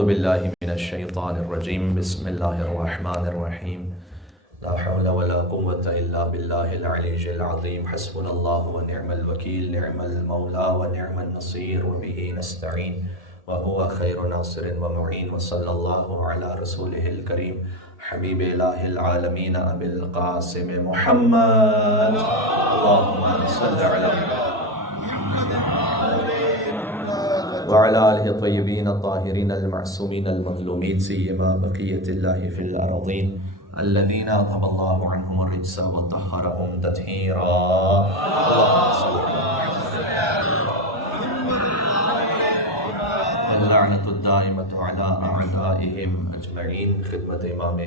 اعوذ باللہ من الشیطان الرجیم بسم اللہ الرحمن الرحیم لا حول ولا قوة الا باللہ العلی العظیم حسبنا اللہ ونعم الوکیل نعم المولا ونعم النصیر وبہ نستعین وهو خیر ناصر ومعین وصلی اللہ علی رسولہ الکریم حبیب الہ العالمین ابی القاسم محمد اللہم صل علی وعلى آله الطيبين الطاهرين المعصومين المظلومين سيما بقية الله في الأرضين الذين أذهب الله عنهم الرجس وطهرهم تطهيرا اللعنة الدائمة على أعدائهم أجمعين خدمت امام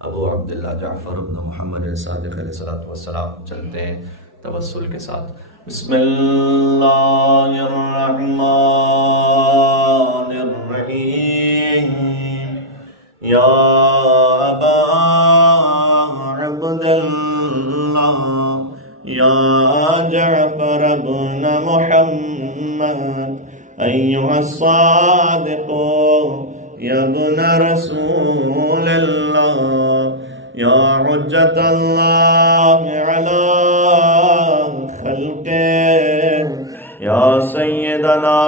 ابو عبداللہ جعفر بن محمد صادق علیہ السلام چلتے ہیں توسل کے ساتھ بسم اللہ الرحمن الرحیم یا ابا عبداللہ یا جعفر بن محمد ایہا الصادق یا ابن رسول اللہ یا حجت اللہ علی یا سیدنا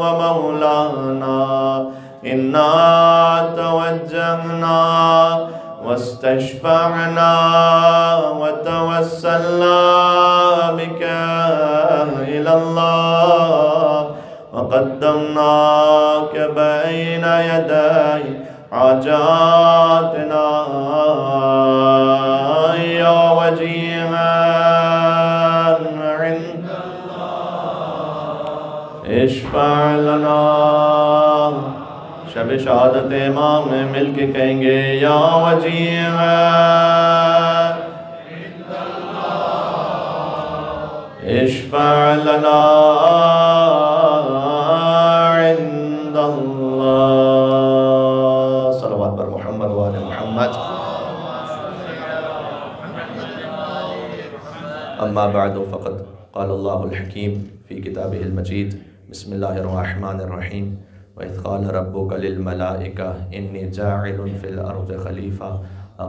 و مولانا انا توجہنا واستشفعنا وتوسلنا بك الى اللہ وقدمناك بین یدی حاجاتنا یا وجیہا اشفع لنا شب شہادت امام میں مل کے کہیں گے یا وجیہ اشفع لنا عند اللہ صلوات پر محمد وآل محمد اما بعد فقد قال اللہ الحکیم فی کتابہ المجید بسم اللہ الرحمن الرحیم وَإِذْ قَالَ رَبُّكَ لِلْمَلَائِكَةِ إِنِّي جَاعِلٌ فِي الْأَرْضِ خَلِيفَةً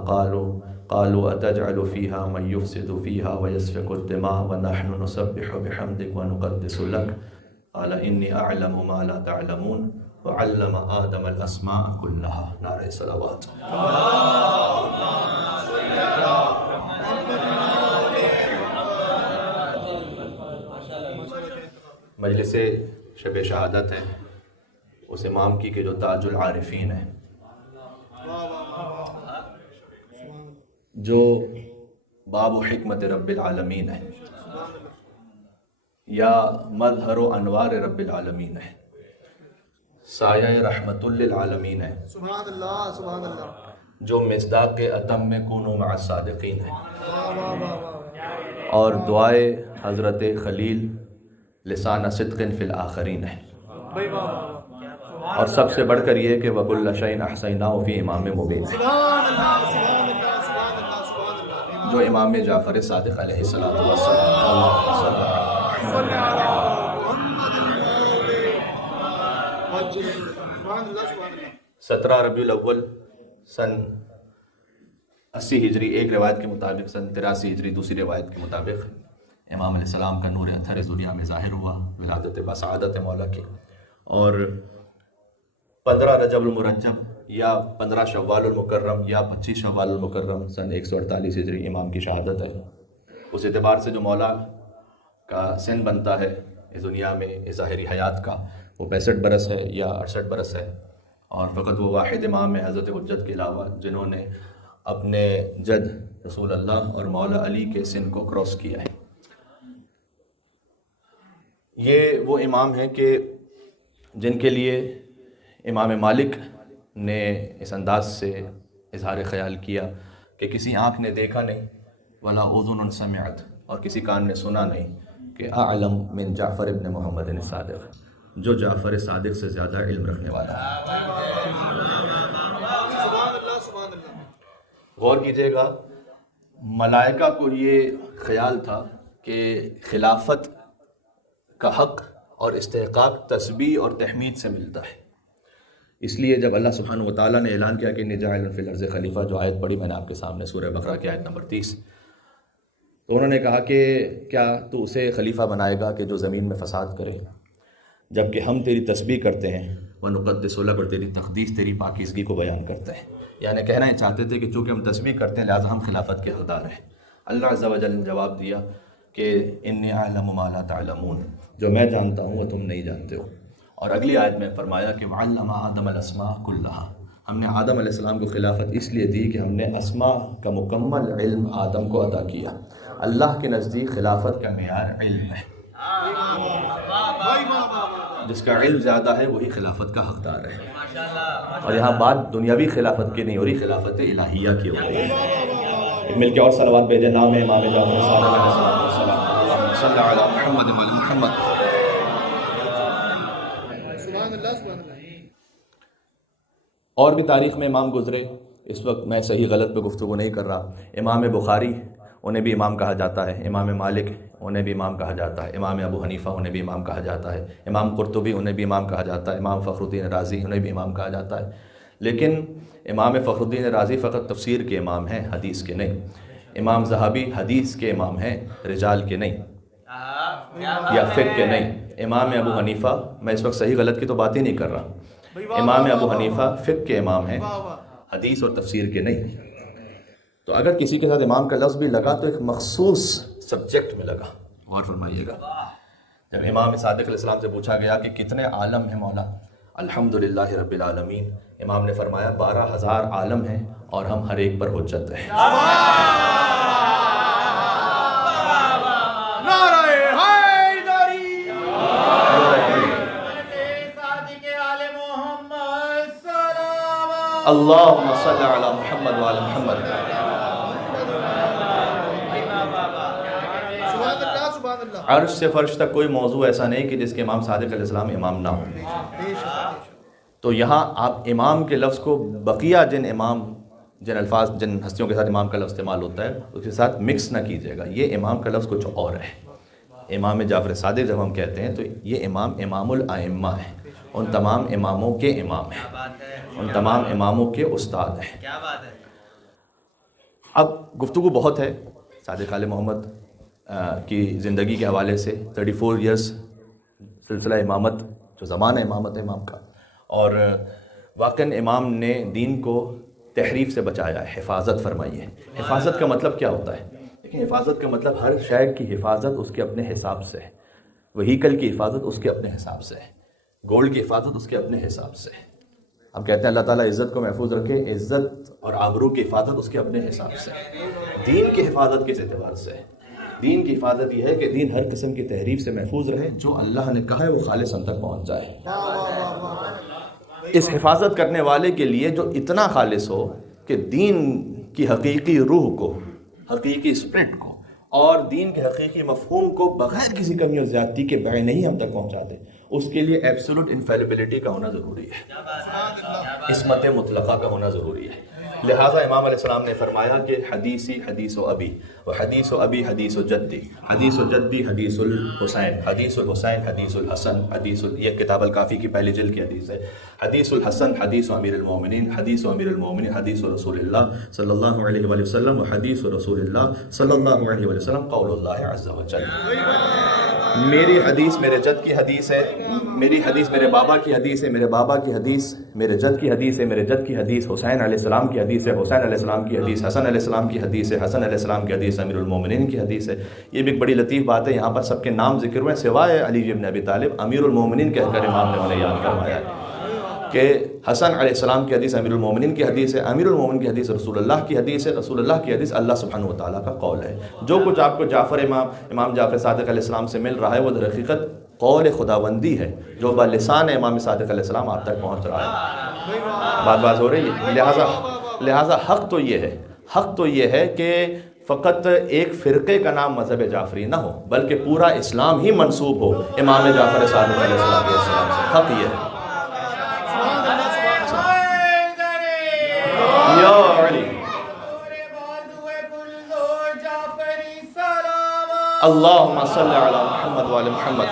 قَالُوا أَتَجْعَلُ فِيهَا مَن يُفْسِدُ فِيهَا وَيَسْفِكُ الدِّمَاءَ وَنَحْنُ نُسَبِّحُ بِحَمْدِكَ وَنُقَدِّسُ لَكَ قَالَ إِنِّي أَعْلَمُ مَا لَا تَعْلَمُونَ وَعَلَّمَ آدَمَ الْأَسْمَاءَ كُلَّهَا نعرہ صلوات مجلس شب شہادت ہے اس امام کی کہ جو تاج العارفین ہے، جو باب و حکمت رب العالمین ہے یا مظہر و انوار رب العالمین ہے، سایہ رحمت للعالمین ہے، سبحان اللہ سبحان اللہ، جو مصداق اتم میں کونوا مع الصادقین ہے، اور دعائے حضرت خلیل لسان صدق فی الآخرین ہے، اور سب سے بڑھ کر یہ کہ وَكُلَّ شَيْءٍ أَحْصَيْنَاهُ فِي إِمَامٍ مُبِينٍ جو امام جعفر صادق علیہ السلام 17 ربیع الاول سن 80 ہجری ایک روایت کے مطابق، سن 83 ہجری دوسری روایت کے مطابق امام علیہ السلام کا نور اطہر اس دنیا میں ظاہر ہوا ولادت بسعادت مولا کی، اور 15 رجب المرجب یا 15 شوال المکرم یا 25 شوال المکرم سن 148 ہجری امام کی شہادت ہے۔ اس اعتبار سے جو مولا کا سن بنتا ہے اس دنیا میں اس ظاہری حیات کا، وہ 65 برس ہے یا 68 برس ہے، اور فقط وہ واحد امام ہے حضرت حجت کے علاوہ جنہوں نے اپنے جد رسول اللہ اور مولا علی کے سن کو کراس کیا ہے۔ یہ وہ امام ہیں کہ جن کے لیے امام مالک نے اس انداز سے اظہار خیال کیا کہ کسی آنکھ نے دیکھا نہیں ولا اذن سمعت، اور کسی کان نے سنا نہیں کہ اعلم من جعفر ابن محمد الصادق، جو جعفر صادق سے زیادہ علم رکھنے والا ہے۔ غور کیجئے گا، ملائکہ کو یہ خیال تھا کہ خلافت کا حق اور استحقاق تسبیح اور تحمید سے ملتا ہے، اس لیے جب اللہ سبحانہ و تعالیٰ نے اعلان کیا کہ انی جاعل فی الارض خلیفہ، جو آیت پڑھی میں نے آپ کے سامنے سورہ بقرہ کی آیت نمبر 30، تو انہوں نے کہا کہ کیا تو اسے خلیفہ بنائے گا کہ جو زمین میں فساد کرے، جبکہ ہم تیری تسبیح کرتے ہیں وَنُقَدِّسُ لَكَ، اور تیری تقدیس، تیری پاکیزگی کو بیان کرتے ہیں. یعنی کہنا یہ چاہتے تھے کہ چونکہ ہم تسبیح کرتے ہیں لہٰذا ہم خلافت کے حقدار ہیں. اللہ عز و جل نے جواب دیا کہ انی اعلم ما لا تعلمون، جو میں جانتا ہوں وہ تم نہیں جانتے ہو. اور اگلی آیت میں فرمایا کہ وعلم آدم الاسماء کلھا، ہم نے آدم علیہ السلام کو خلافت اس لیے دی کہ ہم نے اسماء کا مکمل علم آدم کو عطا کیا. اللہ کے نزدیک خلافت کا معیار علم ہے، جس کا علم زیادہ ہے وہی خلافت کا حقدار ہے. اور یہاں بات دنیاوی خلافت کی نہیں ہو رہی، خلافت الہیہ کی ہو رہی ہے. مل کے اور صلوات بھیجے. نام امام جعفر صادق علیہ السلام، اللہم صل علی محمد و علی محمد. سبحان اللہ سبحان اللہ. اور بھی تاریخ میں امام گزرے، اس وقت میں صحیح غلط پہ گفتگو نہیں کر رہا. امام بخاری انہیں بھی امام کہا جاتا ہے، امام مالک انہیں بھی امام کہا جاتا ہے، امام ابو حنیفہ انہیں بھی امام کہا جاتا ہے، امام قرطبی انہیں بھی امام کہا جاتا ہے، امام فخر الدین رازی انہیں بھی امام کہا جاتا ہے. لیکن امام فخر الدین رازی فقط تفسیر کے امام ہیں، حدیث کے نہیں. امام ذہبی حدیث کے امام ہیں، رجال کے نہیں یا فقہ کے نہیں. امام ابو حنیفہ، میں اس وقت صحیح غلط کی تو بات ہی نہیں کر رہا، امام ابو حنیفہ فقہ کے امام ہیں، حدیث اور تفسیر کے نہیں. تو اگر کسی کے ساتھ امام کا لفظ بھی لگا تو ایک مخصوص سبجیکٹ میں لگا. غور فرمائیے گا. جب امام صادق علیہ السلام سے پوچھا گیا کہ کتنے عالم ہیں مولا، الحمدللہ رب العالمین، امام نے فرمایا 12,000 عالم ہیں اور ہم ہر ایک پر حجت ہیں. اللہم صل علی محمد وعلی محمد. سبحان اللہ سبحان اللہ. عرش سے فرش تک کوئی موضوع ایسا نہیں کہ جس کے امام صادق علیہ السلام امام نہ ہوں. تو یہاں آپ امام کے لفظ کو بقیہ جن الفاظ جن ہستیوں کے ساتھ امام کا لفظ استعمال ہوتا ہے اس کے ساتھ مکس نہ کیجیے گا. یہ امام کا لفظ کچھ اور ہے. امام جعفر صادق جب ہم کہتے ہیں تو یہ امام الائمہ ہے، ان تمام اماموں کے امام ہیں، ان تمام اماموں کے استاد ہیں. اب گفتگو بہت ہے صادق آل محمد کی زندگی کے حوالے سے. 34 ایئرس سلسلہ امامت، جو زمانہ امامت ہے امام کا، اور واقعاً امام نے دین کو تحریف سے بچایا ہے، حفاظت فرمائی ہے. حفاظت کا مطلب کیا ہوتا ہے؟ لیکن حفاظت کا مطلب ہر شے کی حفاظت اس کے اپنے حساب سے ہے. وہیکل کی حفاظت اس کے اپنے حساب سے ہے، گولڈ کی حفاظت اس کے اپنے حساب سے ہے. ہم کہتے ہیں اللہ تعالیٰ عزت کو محفوظ رکھے، عزت اور آبرو کی حفاظت اس کے اپنے حساب سے ہے. دین کی حفاظت کس اعتبار سے ہے؟ دین کی حفاظت یہ ہے کہ دین ہر قسم کی تحریف سے محفوظ رہے، جو اللہ نے کہا ہے وہ خالص ہم تک پہنچ جائے. اس حفاظت کرنے والے کے لیے جو اتنا خالص ہو کہ دین کی حقیقی روح کو، حقیقی اسپرٹ کو اور دین کے حقیقی مفہوم کو بغیر کسی کمی اور زیادتی کے بیان نہیں ہم تک پہنچا دے، اس کے لیے ایبسولوٹ انفیلیبلٹی کا ہونا ضروری ہے، عصمت مطلقہ کا ہونا ضروری ہے. لہٰذا امام علیہ السلام نے فرمایا کہ حدیثی حدیث و ابی، و حدیث و ابی حدیث و جدی، حدیث و جدی حدیث الحسین، حدیث الحسین حدیث الحسن، یہ کتاب الکافی کی پہلی جلد کی حدیث ہے. حدیث الحسن حدیث امیر المومنین، حدیث امیر المومنین حدیث رسول اللہ صلی اللہ علیہ وآلہ وسلم، و حدیث رسول اللہ صلی اللہ علیہ وآلہ وسلم قول اللہ عز و جل. میری حدیث میرے جد کی حدیث ہے، میری حدیث میرے بابا کی حدیث ہے، میرے بابا کی حدیث میرے جد کی حدیث ہے، میرے جد کی حدیث حسین علیہ السلام کی حدیث ہے، حسین علیہ السلام کی حدیث حسن علیہ السلام کی حدیث ہے، حسن علیہ السلام کی حدیث امیر المومنین کی حدیث ہے. یہ بھی ایک بڑی لطیف بات ہے، یہاں پر سب کے نام ذکر ہوئے سوائے علی بن ابی طالب. امیر المومنین کہہ کر امام نے انہیں یاد کروایا ہے کہ حسن علیہ السلام کی حدیث امیر المومنین کی حدیث ہے، امیر المومنین کی حدیث رسول اللہ کی حدیث ہے، رسول اللہ کی حدیث اللہ سبحانہ و تعالیٰ کا قول ہے. جو کچھ آپ کو امام جعفر صادق علیہ السلام سے مل رہا ہے وہ در حقیقت قول خداوندی ہے جو بلسان امام صادق علیہ السلام آپ تک پہنچ رہا ہے. بات ہو رہی ہے. لہٰذا حق تو یہ ہے کہ فقط ایک فرقے کا نام مذہب جعفری نہ ہو بلکہ پورا اسلام ہی منسوب ہو امام جعفر صادق علیہ السلام سے. حق یہ ہے. اللہم صل علی محمد وعلی محمد.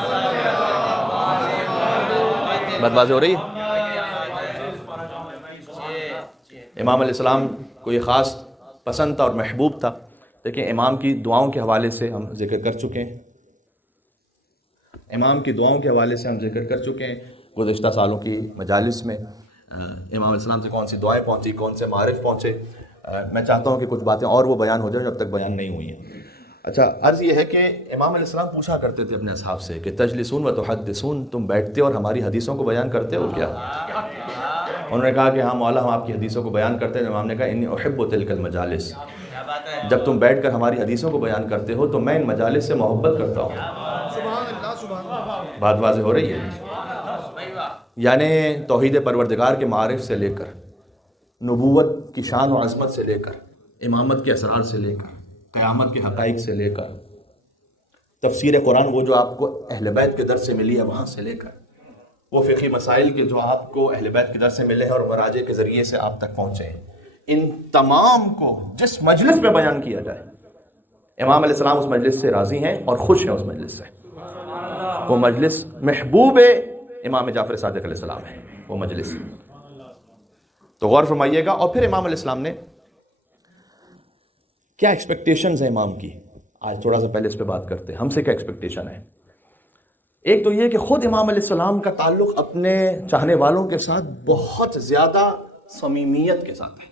بات واضح ہو رہی ہے؟ امام علیہ السلام کو یہ خاص پسند تھا اور محبوب تھا. دیکھیں امام کی دعاؤں کے حوالے سے ہم ذکر کر چکے ہیں، امام کی دعاؤں کے حوالے سے ہم ذکر کر چکے ہیں گزشتہ سالوں کی مجالس میں. امام علیہ السلام سے کون سی دعائیں پہنچی، کون سے معارف پہنچے. میں چاہتا ہوں کہ کچھ باتیں اور وہ بیان ہو جائیں جب تک بیان نہیں ہوئی ہیں. اچھا، عرض یہ ہے کہ امام علیہ السلام پوچھا کرتے تھے اپنے اصحاب سے کہ تجلسون و تحدثون، تم بیٹھتے اور ہماری حدیثوں کو بیان کرتے ہو کیا؟ انہوں نے کہا کہ ہاں مولا ہم آپ کی حدیثوں کو بیان کرتے ہیں. امام نے کہا انی احب تلک المجالس، جب تم بیٹھ کر ہماری حدیثوں کو بیان کرتے ہو تو میں ان مجالس سے محبت کرتا ہوں. سبحان اللہ سبحان اللہ. بات واضح ہو رہی ہے؟ یعنی توحید پروردگار کے معارف سے لے کر، نبوت کی شان و عظمت سے لے کر، امامت کے اسرار سے لے کر، قیامت کے حقائق سے لے کر، تفسیر قرآن وہ جو آپ کو اہل بیت کے در سے ملی ہے وہاں سے لے کر، وہ فقہی مسائل کے جو آپ کو اہل بیت کے در سے ملے ہیں اور مراجع کے ذریعے سے آپ تک پہنچے ہیں، ان تمام کو جس مجلس میں بیان کیا جائے امام علیہ السلام اس مجلس سے راضی ہیں اور خوش ہیں اس مجلس سے. وہ مجلس محبوب امام جعفر صادق علیہ السلام ہے وہ مجلس. تو غور فرمائیے گا. اور پھر امام علیہ السلام نے کیا ایکسپیکٹیشنز ہیں امام کی، آج تھوڑا سا پہلے اس پہ بات کرتے ہیں. ہم سے کیا ایکسپیکٹیشن ہے؟ ایک تو یہ کہ خود امام علیہ السلام کا تعلق اپنے چاہنے والوں کے ساتھ بہت زیادہ صمیمیت کے ساتھ ہے،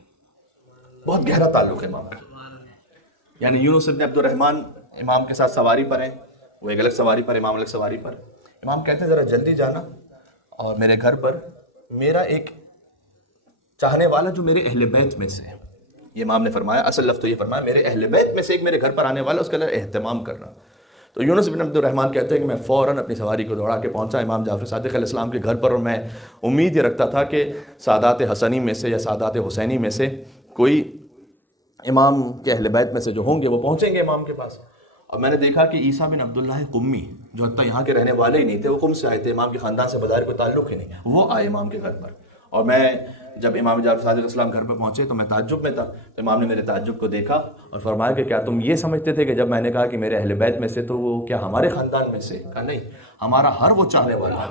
بہت گہرا تعلق ہے امام کا. یعنی یونس بن عبد الرحمن امام کے ساتھ سواری پر ہیں، وہ ایک الگ سواری پر، امام الگ سواری پر. امام کہتے ہیں ذرا جلدی جانا اور میرے گھر پر میرا ایک چاہنے والا جو میرے اہل بیت میں سے ہے، یہ امام نے فرمایا، اصل لفظ تو یہ فرمایا میرے اہل بیت میں سے ایک میرے گھر پر آنے والا، اس کا اہتمام کرنا. تو یونس بن عبد الرحمن کہتے ہیں کہ میں فوراً اپنی سواری کو دوڑا کے پہنچا امام جعفر صادق علیہ السلام کے گھر پر، اور میں امید یہ رکھتا تھا کہ سادات حسنی میں سے یا سادات حسینی میں سے کوئی امام کے اہل بیت میں سے جو ہوں گے وہ پہنچیں گے امام کے پاس. اور میں نے دیکھا کہ عیسیٰ بن عبداللہ قمی، جو حتیٰ یہاں کے رہنے والے ہی نہیں تھے، وہ قم سے آئے تھے، امام کے خاندان سے بظاہر کوئی تعلق ہی نہیں، وہ آئے امام کے گھر پر. اور میں جب امام جعفر صادق علیہ السلام گھر پہ پہنچے تو میں تعجب میں تھا. تو امام نے میرے تعجب کو دیکھا اور فرمایا کہ کیا تم یہ سمجھتے تھے کہ جب میں نے کہا کہ میرے اہل بیت میں سے تو وہ کیا ہمارے خاندان میں سے؟ کہا نہیں، ہمارا ہر وہ چاہنے والا.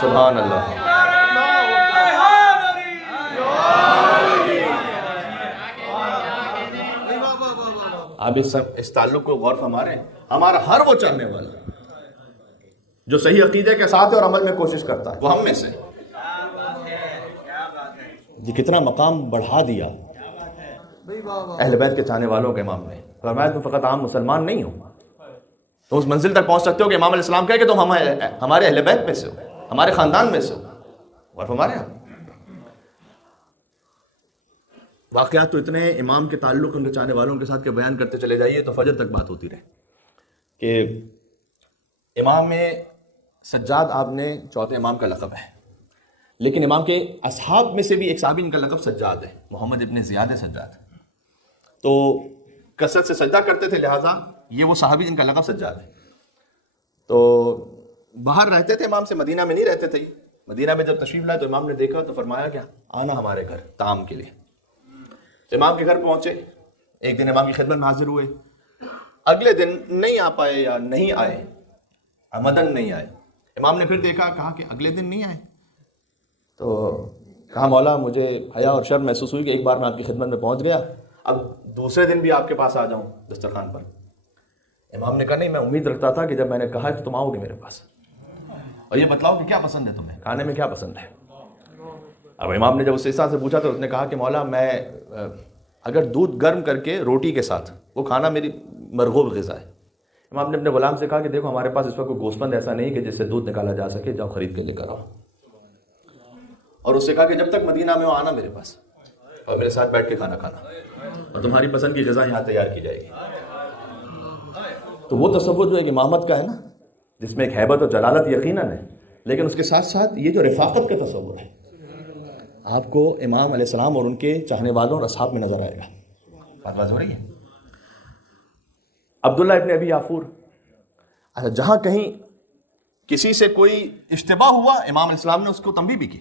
سبحان اللہ. آپ اس تعلق کو غور فرما رہے ہیں؟ ہمارا ہر وہ چاہنے والا جو صحیح عقیدے کے ساتھ اور عمل میں کوشش کرتا ہے وہ ہم میں سے. یہ کتنا مقام بڑھا دیا اہل بیت کے چاہنے والوں کے امام نے. فرمایا تم فقط عام مسلمان نہیں ہو، تو اس منزل تک پہنچ سکتے ہو کہ امام علیہ السلام کہے کہ تم ہمارے اہل بیت میں سے ہو، ہمارے خاندان میں سے ہو. غور فرما رہے ہیں؟ واقعات تو اتنے امام کے تعلق ان کے چاہنے والوں کے ساتھ کے بیان کرتے چلے جائیے تو فجر تک بات ہوتی رہے. کہ امام سجاد آپ نے چوتھے امام کا لقب ہے، لیکن امام کے اصحاب میں سے بھی ایک صحابی ان کا لقب سجاد ہے، محمد ابن زیاد سجاد. تو کثرت سے سجدہ کرتے تھے، لہٰذا یہ وہ صحابی جن کا لقب سجاد ہے. تو باہر رہتے تھے امام سے، مدینہ میں نہیں رہتے تھے. مدینہ میں جب تشریف لائے تو امام نے دیکھا تو فرمایا کیا آنا ہمارے گھر طعام کے لیے. امام کے گھر پہنچے، ایک دن امام کی خدمت میں حاضر ہوئے، اگلے دن نہیں آ پائے یا نہیں آئے، عمدن نہیں آئے. امام نے پھر دیکھا، کہا کہ اگلے دن نہیں آئے. تو کہا مولا مجھے حیا اور شرم محسوس ہوئی کہ ایک بار میں آپ کی خدمت میں پہنچ گیا، اب دوسرے دن بھی آپ کے پاس آ جاؤں دسترخوان پر. امام نے کہا نہیں، میں امید رکھتا تھا کہ جب میں نے کہا تو تم آؤ گے میرے پاس اور یہ بتلاؤ کہ کیا پسند ہے تمہیں، کھانے میں کیا پسند ہے. اب امام نے جب اس سے پوچھا تو اس نے کہا کہ مولا میں اگر دودھ گرم کر کے روٹی کے ساتھ، وہ کھانا میری مرغوب غذا ہے. امام نے اپنے غلام سے کہا کہ دیکھو ہمارے پاس اس وقت کوئی گوشت ایسا نہیں کہ جس سے دودھ نکالا جا سکے، جاؤ خرید کے لے کر آؤ. اور اس سے کہا کہ جب تک مدینہ میں ہو آنا میرے پاس اور میرے ساتھ بیٹھ کے کھانا کھانا، اور تمہاری پسند کی غذا یہاں تیار کی جائے گی. تو وہ تصور جو ایک امامت کا ہے نا، جس میں ایک ہیبت اور جلالت یقیناً ہے، لیکن اس کے ساتھ ساتھ یہ جو رفاقت کا تصور ہے آپ کو امام علیہ السلام اور ان کے چاہنے والوں اور اصحاب میں نظر آئے گا. بات واضح ہو رہی ہے؟ عبداللہ ابن ابی یافور، اچھا جہاں کہیں کسی سے کوئی اشتباہ ہوا امام علیہ السلام نے اس کو تنبیہ بھی کی.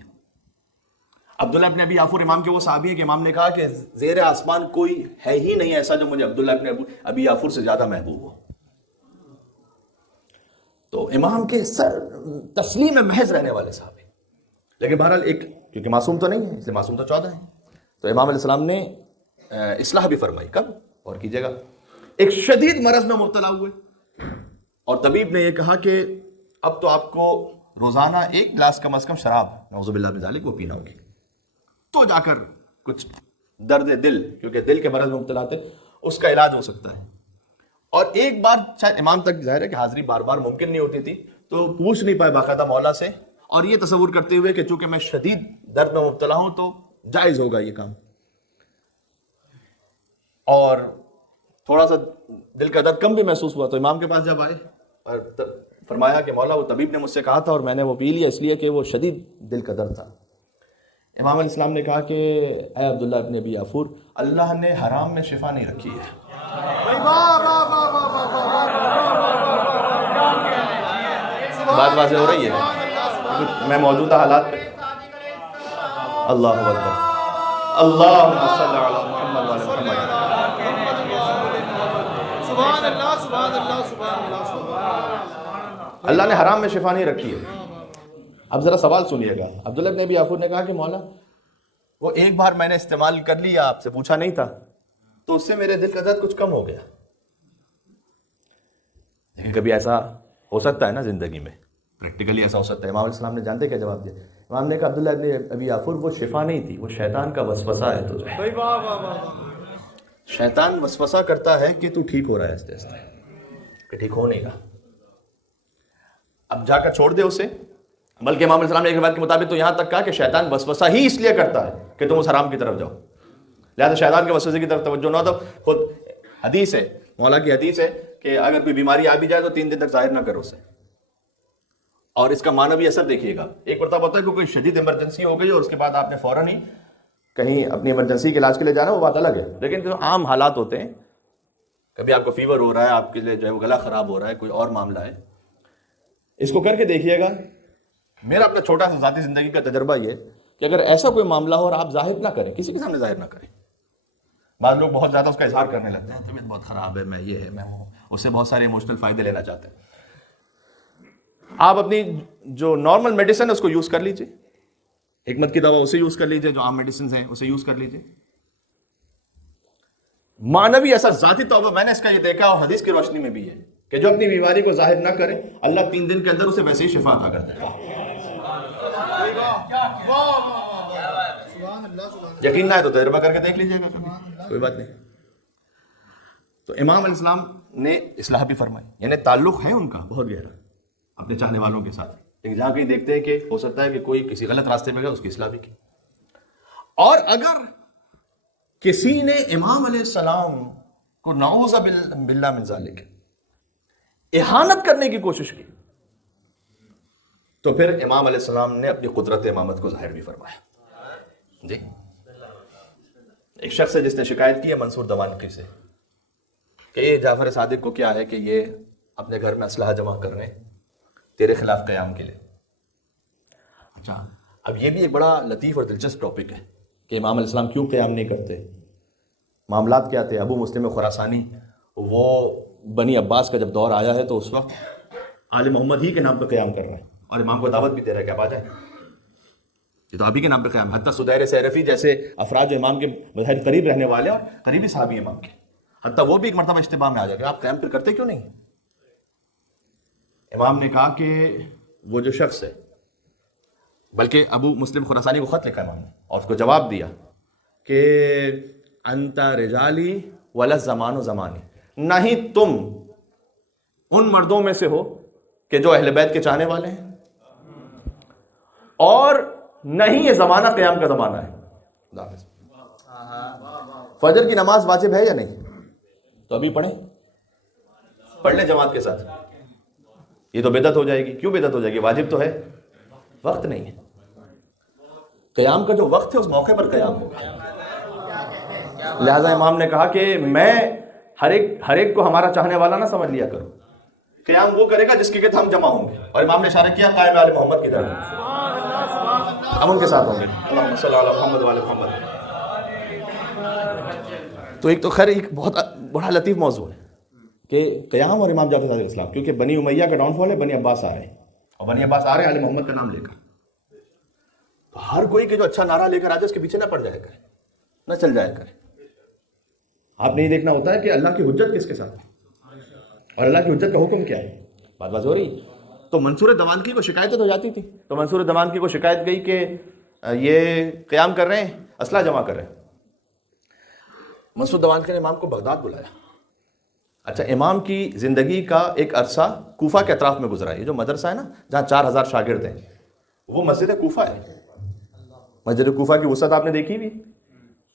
عبداللہ ابن ابی یافور امام کے وہ صحابی ہیں کہ امام نے کہا کہ زیر آسمان کوئی ہے ہی نہیں ایسا جو مجھے عبداللہ ابن ابی یافور سے زیادہ محبوب ہو. تو امام کے سر تسلیم محض رہنے والے صحابی، لیکن بہرحال ایک کیونکہ معصوم تو نہیں ہے اس لیے معصوم تو 14 ہیں، تو امام علیہ السلام نے اصلاح بھی فرمائی. کب؟ اور کیجیے گا ایک شدید مرض میں مبتلا ہوئے اور طبیب نے یہ کہا کہ اب تو آپ کو روزانہ 1 گلاس کم از کم شراب نعوذ باللہ من ذالک وہ پینا ہوگی، تو جا کر کچھ درد دل، کیونکہ دل کے مرض میں مبتلا تھے، اس کا علاج ہو سکتا ہے. اور ایک بار شاید امام تک ظاہر ہے کہ حاضری بار بار ممکن نہیں ہوتی تھی، تو پوچھ نہیں پائے باقاعدہ مولا سے، اور یہ تصور کرتے ہوئے کہ چونکہ میں شدید درد میں مبتلا ہوں تو جائز ہوگا یہ کام. اور تھوڑا سا دل کا درد کم بھی محسوس ہوا تو امام کے پاس جب آئے اور فرمایا کہ مولا وہ طبیب نے مجھ سے کہا تھا اور میں نے وہ پی لیا اس لیے کہ وہ شدید دل کا درد تھا. امام علیہ السلام نے کہا کہ اے عبداللہ ابن ابی یافور، اللہ نے حرام میں شفا نہیں رکھی ہے. بات واضح ہو رہی ہے میں موجودہ حالات پہ. اللہ اکبر، اللہم صلی علی محمد وعلی محمد. سبحان اللہ سبحان اللہ سبحان اللہ سبحان اللہ نے حرام میں شفا نہیں رکھی ہے. اب ذرا سوال سنیے گا. عبداللہ ابن ابی یافور نے کہا کہ مولا وہ ایک بار میں نے استعمال کر لیا، آپ سے پوچھا نہیں تھا، تو اس سے میرے دل کا درد کچھ کم ہو گیا. لیکن کبھی ایسا ہو سکتا ہے نا زندگی میں، پریکٹیکلی ایسا ہو سکتا ہے. امام علیہ السلام نے جانتے کیا جواب دیا؟ امام نے کہا عبداللہ ابن ابی یافور وہ شفا نہیں تھی، وہ شیطان کا وسوسہ ہے تجھے. شیطان وسوسہ کرتا ہے کہ تو ٹھیک ہو رہا ہے آہستہ آہستہ، کہ ٹھیک ہو نہیں گا، اب جا کر چھوڑ دے اسے. بلکہ امام علیہ السلام نے ایک روایت کے مطابق تو یہاں تک کہا کہ شیطان وسوسہ ہی اس لیے کرتا ہے کہ تم اس حرام کی طرف جاؤ، لہٰذا شیطان کے وسوسے کی طرف توجہ نہ ہو. تو خود حدیث ہے، مولا کی حدیث ہے کہ اگر کوئی بیماری آ بھی جائے تو 3 دن تک ظاہر نہ کرو اسے. اور اس کا معنوی اثر دیکھیے گا. ایک مرتبہ ہوتا ہے کہ کوئی شدید ایمرجنسی ہو گئی اور اس کے بعد آپ نے فوراً ہی کہیں اپنی ایمرجنسی کے علاج کے لیے جانا، وہ بات الگ ہے. لیکن جو عام حالات ہوتے ہیں، کبھی آپ کو فیور ہو رہا ہے، آپ کے لیے جو ہے وہ گلا خراب ہو رہا ہے، کوئی اور معاملہ ہے، اس کو کر کے دیکھیے گا. میرا اپنا چھوٹا سا ذاتی زندگی کا تجربہ یہ کہ اگر ایسا کوئی معاملہ ہو اور آپ ظاہر نہ کریں، کسی کے سامنے ظاہر نہ کریں. بعض لوگ بہت زیادہ اس کا اظہار کرنے لگتے ہیں، طبیعت بہت خراب ہے، میں یہ ہے میں ہوں، اس سے بہت سارے ایموشنل فائدے لینا چاہتے ہیں. آپ اپنی جو نارمل میڈیسن ہے اس کو یوز کر لیجیے، حکمت کی دوا اسے یوز کر لیجیے، جو عام میڈیسنز ہیں اسے یوز کر لیجیے. معنوی اثر ذاتی طور پر میں نے اس کا یہ دیکھا اور حدیث کی روشنی میں بھی ہے کہ جو اپنی بیماری کو ظاہر نہ کرے، اللہ 3 دن کے اندر اسے ویسے ہی شفا عطا کرتا ہے. یقین نہ ہے تو تجربہ کر کے دیکھ لیجیے گا، کوئی بات نہیں. تو امام علیہ السلام نے اصلاح بھی فرمائی، یعنی تعلق ہے ان کا بہت گہرا اپنے چاہنے والوں کے ساتھ. لیکن جہاں کہیں دیکھتے ہیں کہ ہو سکتا ہے کہ کوئی کسی غلط راستے میں گیا، اس کی اصلاح بھی کی. اور اگر کسی نے امام علیہ السلام کو نعوذ باللہ من ذالک اہانت کرنے کی کوشش کی، تو پھر امام علیہ السلام نے اپنی قدرت امامت کو ظاہر بھی فرمایا. جی ایک شخص ہے جس نے شکایت کی ہے منصور دوانقی سے کہ یہ جعفر صادق کو کیا ہے کہ یہ اپنے گھر میں اسلحہ جمع کر رہے ہیں تیرے خلاف قیام کے لیے. اچھا، اب یہ بھی ایک بڑا لطیف اور دلچسپ ٹاپک ہے کہ امام علیہ السلام کیوں قیام نہیں کرتے. معاملات کیا تھے؟ ابو مسلم خراسانی وہ بنی عباس کا جب دور آیا ہے تو اس وقت آل محمد ہی کے نام پہ قیام کر رہے ہیں اور امام کو دعوت بھی دے رہا ہے کہ آپ آ جائیں، یہ تو ابھی کے نام پہ قیام. حتیٰ سدیر سیرفی جیسے افراد جو امام کے بظاہر قریب رہنے والے اور قریبی صحابی امام کے، حتیٰ وہ بھی ایک مرتبہ اجتماع میں آ جائے کہ آپ قیام پھر کرتے کیوں نہیں. امام نے کہا کہ وہ جو شخص ہے، بلکہ ابو مسلم خراسانی کو خط لکھا امام نے اور اس کو جواب دیا کہ انت رجالی ولا زمان و زمانی، نہ ہی تم ان مردوں میں سے ہو کہ جو اہل بیت کے چاہنے والے ہیں، اور نہ ہی یہ زمانہ قیام کا زمانہ ہے. فجر کی نماز واجب ہے یا نہیں؟ تو ابھی پڑھ لیں جماعت کے ساتھ. یہ تو بدعت ہو جائے گی. کیوں بدعت ہو جائے گی؟ واجب تو ہے، وقت نہیں ہے. قیام کا جو وقت ہے اس موقع پر قیام ہوگا. لہذا امام نے کہا کہ میں ہر ایک کو ہمارا چاہنے والا نہ سمجھ لیا کرو. قیام وہ کرے گا جس کے ہم جمع ہوں گے، اور امام نے اشارہ کیا قائم آل محمد کی طرف، ہم ان کے ساتھ ہوں گے. اللہم صلی علی محمد وعلی محمد. تو ایک تو خیر ایک بہت بڑا لطیف موضوع ہے کہ قیام اور امام جعفر صادق علیہ السلام، کیونکہ بنی امیہ کا ڈاؤن فال ہے، بنی عباس آ رہے ہیں اور بنی عباس آ رہے ہیں آل محمد کا نام لے کر. تو ہر کوئی کہ جو اچھا نعرہ لے کر آتے اس کے پیچھے نہ پڑ جایا کرے، نہ چل جایا کرے. آپ نے یہ دیکھنا ہوتا ہے کہ اللہ کی حجت کس کے ساتھ ہے اور اللہ کی حجت کا حکم کیا ہے. بات ہو رہی. تو منصور دوانکی کو شکایت تو جاتی تھی، تو منصور دوانکی کو شکایت گئی کہ یہ قیام کر رہے ہیں، اسلحہ جمع کر رہے ہیں. منصور دوانکی نے امام کو بغداد بلایا. اچھا، امام کی زندگی کا ایک عرصہ کوفہ کے اطراف میں گزرا. یہ جو مدرسہ ہے نا جہاں 4000 شاگرد ہیں، وہ مسجد کوفہ ہے. مسجد کوفہ کی وسعت آپ نے دیکھی بھی.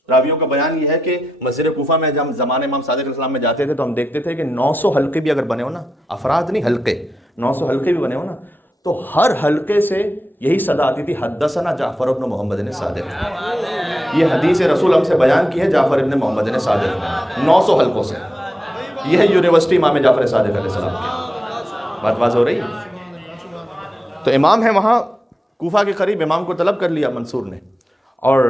راویوں کا بیان یہ ہے کہ مسجد کوفہ میں جب زمانے امام صادق علیہ السلام میں جاتے تھے تو ہم دیکھتے تھے کہ 900 حلقے بھی اگر بنے ہو نا، افراد نہیں حلقے، 900 حلقے بھی بنے ہو نا، تو ہر حلقے سے یہی صدا آتی تھی، حدثنا جعفر ابن محمد نے صادق. یہ حدیث رسول ہم سے بیان کی ہے جعفر ابن محمد نے صادق نے 900 حلقوں سے. یہ ہے یونیورسٹی امام جعفر صادق علیہ السلام کی. بات واضح ہو رہی ہے. تو امام ہے وہاں کوفہ کے قریب، امام کو طلب کر لیا منصور نے. اور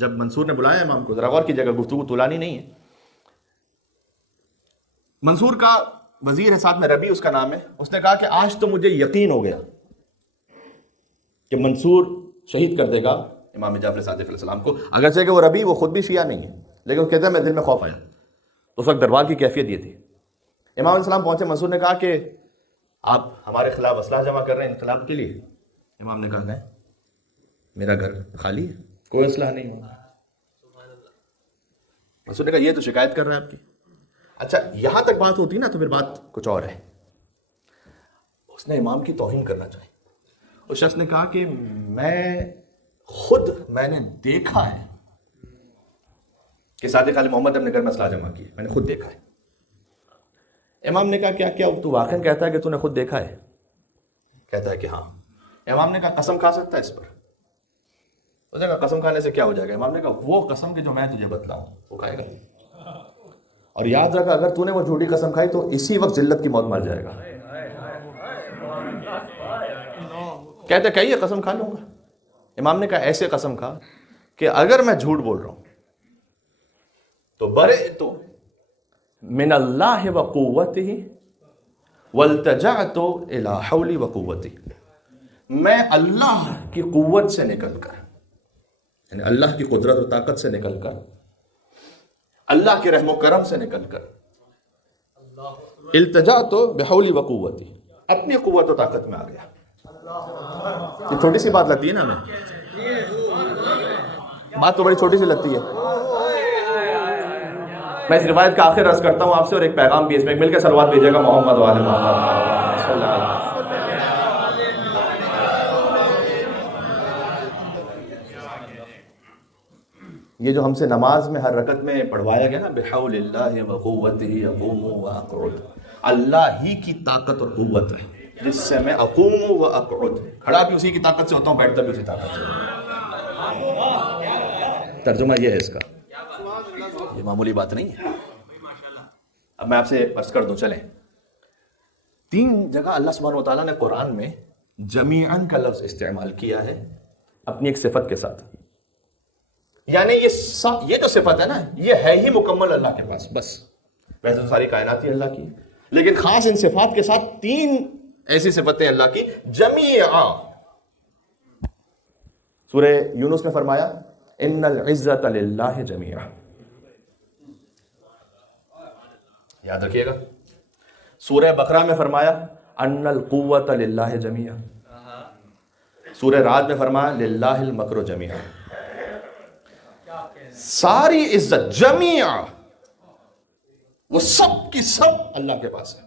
جب منصور نے بلایا امام کو، ذرا غور کی جگہ، گفتگو طولانی نہیں ہے. منصور کا وزیر ہے ساتھ میں، ربی اس کا نام ہے. اس نے کہا کہ آج تو مجھے یقین ہو گیا کہ منصور شہید کر دے گا امام جعفر صادق علیہ السلام کو. اگرچہ کہ وہ ربی وہ خود بھی شیعہ نہیں ہے، لیکن وہ کہتا ہے میں دل میں خوف آیا. اس وقت دربار کی کیفیت یہ تھی. امام علیہ السلام پہنچے، منصور نے کہا کہ آپ ہمارے خلاف اسلحہ جمع کر رہے ہیں انقلاب کے لیے. امام نے کہا نہیں، میرا گھر خالی ہے، کوئی اسلحہ نہیں ہوگا. منصور نے کہا یہ تو شکایت کر رہا ہے آپ کی. اچھا، یہاں تک بات ہوتی نا تو پھر بات کچھ اور ہے. اس نے امام کی توہین کرنا چاہی. اس شخص نے کہا کہ میں نے دیکھا ہے کہ صادق علی محمد اپنے گھر میں اسلحہ جمع کی ہے، میں نے خود دیکھا ہے. امام نے کہا کیا تو واقعا کہتا ہے کہ تو نے خود دیکھا ہے؟ کہتا ہے کہ ہاں. امام نے کہا قسم کھا سکتا ہے اس پر؟ اس نے کہا قسم کھانے سے کیا ہو جائے گا. امام نے کہا وہ قسم کی جو میں تجھے بتلاؤں وہ کھائے گا. اور یاد رکھا اگر تو نے وہ جھوٹی قسم کھائی تو اسی وقت ذلت کی موت مر جائے گا. کہتے کہیے قسم کھا لوں گا. امام نے کہا ایسے قسم کھا کہ اگر میں جھوٹ بول رہا ہوں تو برے تو من اللہ و قوتہ والتجعت الی حولی و قوتی، میں اللہ کی قوت سے نکل کر، یعنی اللہ کی قدرت و طاقت سے نکل کر، اللہ کے رحم و کرم سے نکل کر، التجعت بحولی و قوتی، اپنی قوت و طاقت میں آ گیا. یہ چھوٹی سی بات لگتی ہے نا ہمیں، بات تو بڑی چھوٹی سی لگتی ہے. میں اس روایت کا آخر عرض کرتا ہوں آپ سے، اور ایک پیغام بھی اس میں مل کے صلوات بھیجیے گا محمد وآل محمد صلی اللہ علیہ وسلم. یہ جو ہم سے نماز میں ہر رکعت میں پڑھوایا گیا نا، بحول اللہ وقوتہ اقوم واقعد، اللہ ہی کی طاقت اور قوت ہے جس سے میں اقوم و اقعد، کھڑا بھی اسی کی طاقت سے ہوتا ہوں، بیٹھتا بھی اسی طاقت سے. ترجمہ یہ ہے اس کا، یہ معمولی بات نہیں ہے. اب میں آپ سے عرض کر دوں، چلیں 3 جگہ اللہ سبحانہ و تعالیٰ نے قرآن میں جمیعاً کا لفظ استعمال کیا ہے اپنی ایک صفت کے ساتھ. یعنی یہ جو صفت ہے نا، یہ ہے ہی مکمل اللہ کے پاس. بس ویسے تو ساری کائنات ہی اللہ کی، لیکن خاص ان صفات کے ساتھ 3 ایسی صفتیں اللہ کی جمیعاً. سورہ یونس میں فرمایا ان العزت للہ جمیعا، یاد رکھیے گا. سورہ بقرہ میں فرمایا ان القوت للہ جمیعا. سورہ رعد میں فرمایا للہ المکر جمیعا. ساری عزت جمیعا، وہ سب کی سب اللہ کے پاس ہے.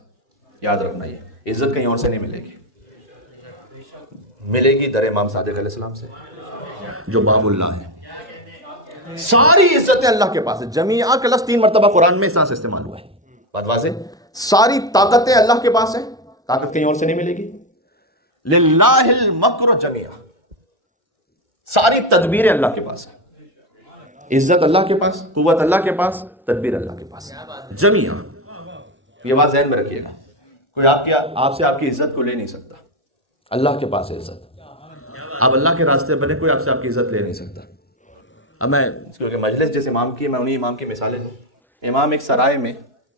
یاد رکھنا یہ عزت کہیں اور سے نہیں ملے گی، ملے گی در امام صادق علیہ السلام سے جو باب اللہ ہے. ساری عزتیں اللہ کے پاس ہے. جمیعہ کا لفظ 3 مرتبہ قرآن میں اس طرح سے استعمال ہوا ہے. بات واضح. ساری طاقتیں اللہ کے پاس ہیں، طاقت کہیں اور سے نہیں ملے گی. للہ المکر جمیعا، ساری تدبیریں اللہ کے پاس ہیں. عزت اللہ کے پاس، قوت اللہ کے پاس، تدبیر اللہ کے پاس جمیعا. یہ بات ذہن میں رکھیے گا. کوئی آپ سے آپ کی عزت کو لے نہیں سکتا. اللہ کے پاس ہے عزت. آپ اللہ کے راستے بنے، کوئی آپ سے آپ کی عزت لے نہیں سکتا. اب میں کیونکہ مجلس جس امام کی، میں انہیں امام کی مثالیں دوں. امام ایک سرائے میں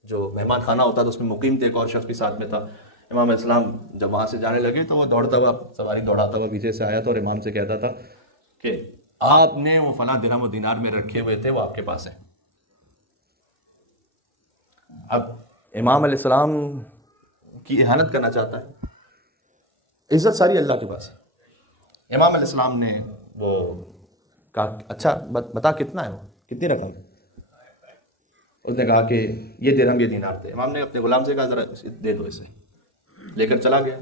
جو مہمان خانہ ہوتا تھا اس میں مقیم تھے، ایک اور شخص بھی ساتھ میں تھا. امام علیہ السلام جب وہاں سے جانے لگے تو وہ دوڑتا ہوا، سواری دوڑاتا ہوا پیچھے سے آیا تھا اور امام سے کہتا تھا کہ آپ نے وہ فلاں درہم و دینار میں رکھے ہوئے تھے، وہ آپ کے پاس ہیں۔ اب امام علیہ السلام کی اہانت کرنا چاہتا ہے، عزت ساری اللہ کے پاس ہے۔ امام علیہ السلام نے وہ کہا اچھا بتا کتنا ہے، وہ کتنی رقم ہے؟ اس نے کہا کہ یہ درہم یہ دینار تھے۔ امام نے اپنے غلام سے کہا ذرا دے دو اسے، لے کر چلا گیا۔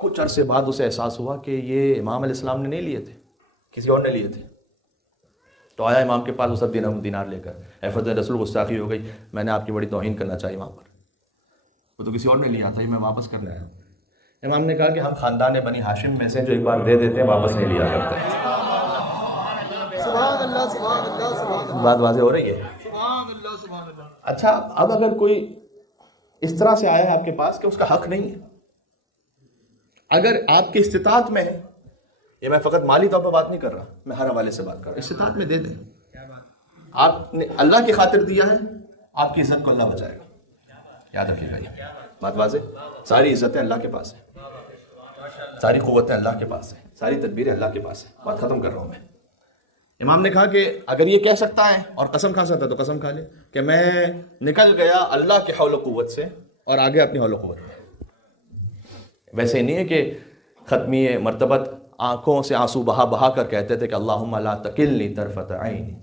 کچھ عرصے بعد اسے احساس ہوا کہ یہ امام علیہ السلام نے نہیں لیے تھے، کسی اور نے لیے تھے۔ تو آیا امام کے پاس وہ سب درہم دینار لے کر، عفت رسول گستاخی ہو گئی، میں نے آپ کی بڑی توہین کرنا چاہی وہاں پر، وہ تو کسی اور نے لیا تھا، یہ میں واپس کرنے آیا ہوں۔ امام نے کہا کہ ہم خاندان بنی ہاشم میں سے جو ایک بار دے دیتے ہیں واپس نہیں لیا کرتے۔ سبحان اللہ سبحان اللہ سبحان اللہ بات واضح ہو رہی ہے؟ سبحان اللہ سبحان اللہ۔ اچھا اب اگر کوئی اس طرح سے آیا ہے آپ کے پاس کہ اس کا حق نہیں ہے، اگر آپ کی استطاعت میں ہے، یہ میں فقط مالی طور پر بات نہیں کر رہا، میں ہر حوالے سے بات کر رہا ہوں، استطاعت میں دے دیں، آپ نے اللہ کی خاطر دیا ہے، آپ کی عزت کو اللہ بچائے گا، یاد رکھیے گا یہ بات واضح۔ ساری عزتیں اللہ کے پاس ہیں، ساری قوتیں اللہ کے پاس ہیں، ساری تدبیریں اللہ کے پاس ہیں۔ بات ختم کر رہا ہوں میں۔ امام نے کہا کہ اگر یہ کہہ سکتا ہے اور قسم کھا سکتا ہے تو قسم کھا لے کہ میں نکل گیا اللہ کے حول و قوت سے اور آگے اپنی حول و قوت میں۔ ویسے نہیں ہے کہ ختمی مرتبت آنکھوں سے آنسو بہا بہا کر کہتے تھے کہ اللہم لا تکلنی طرفت عینی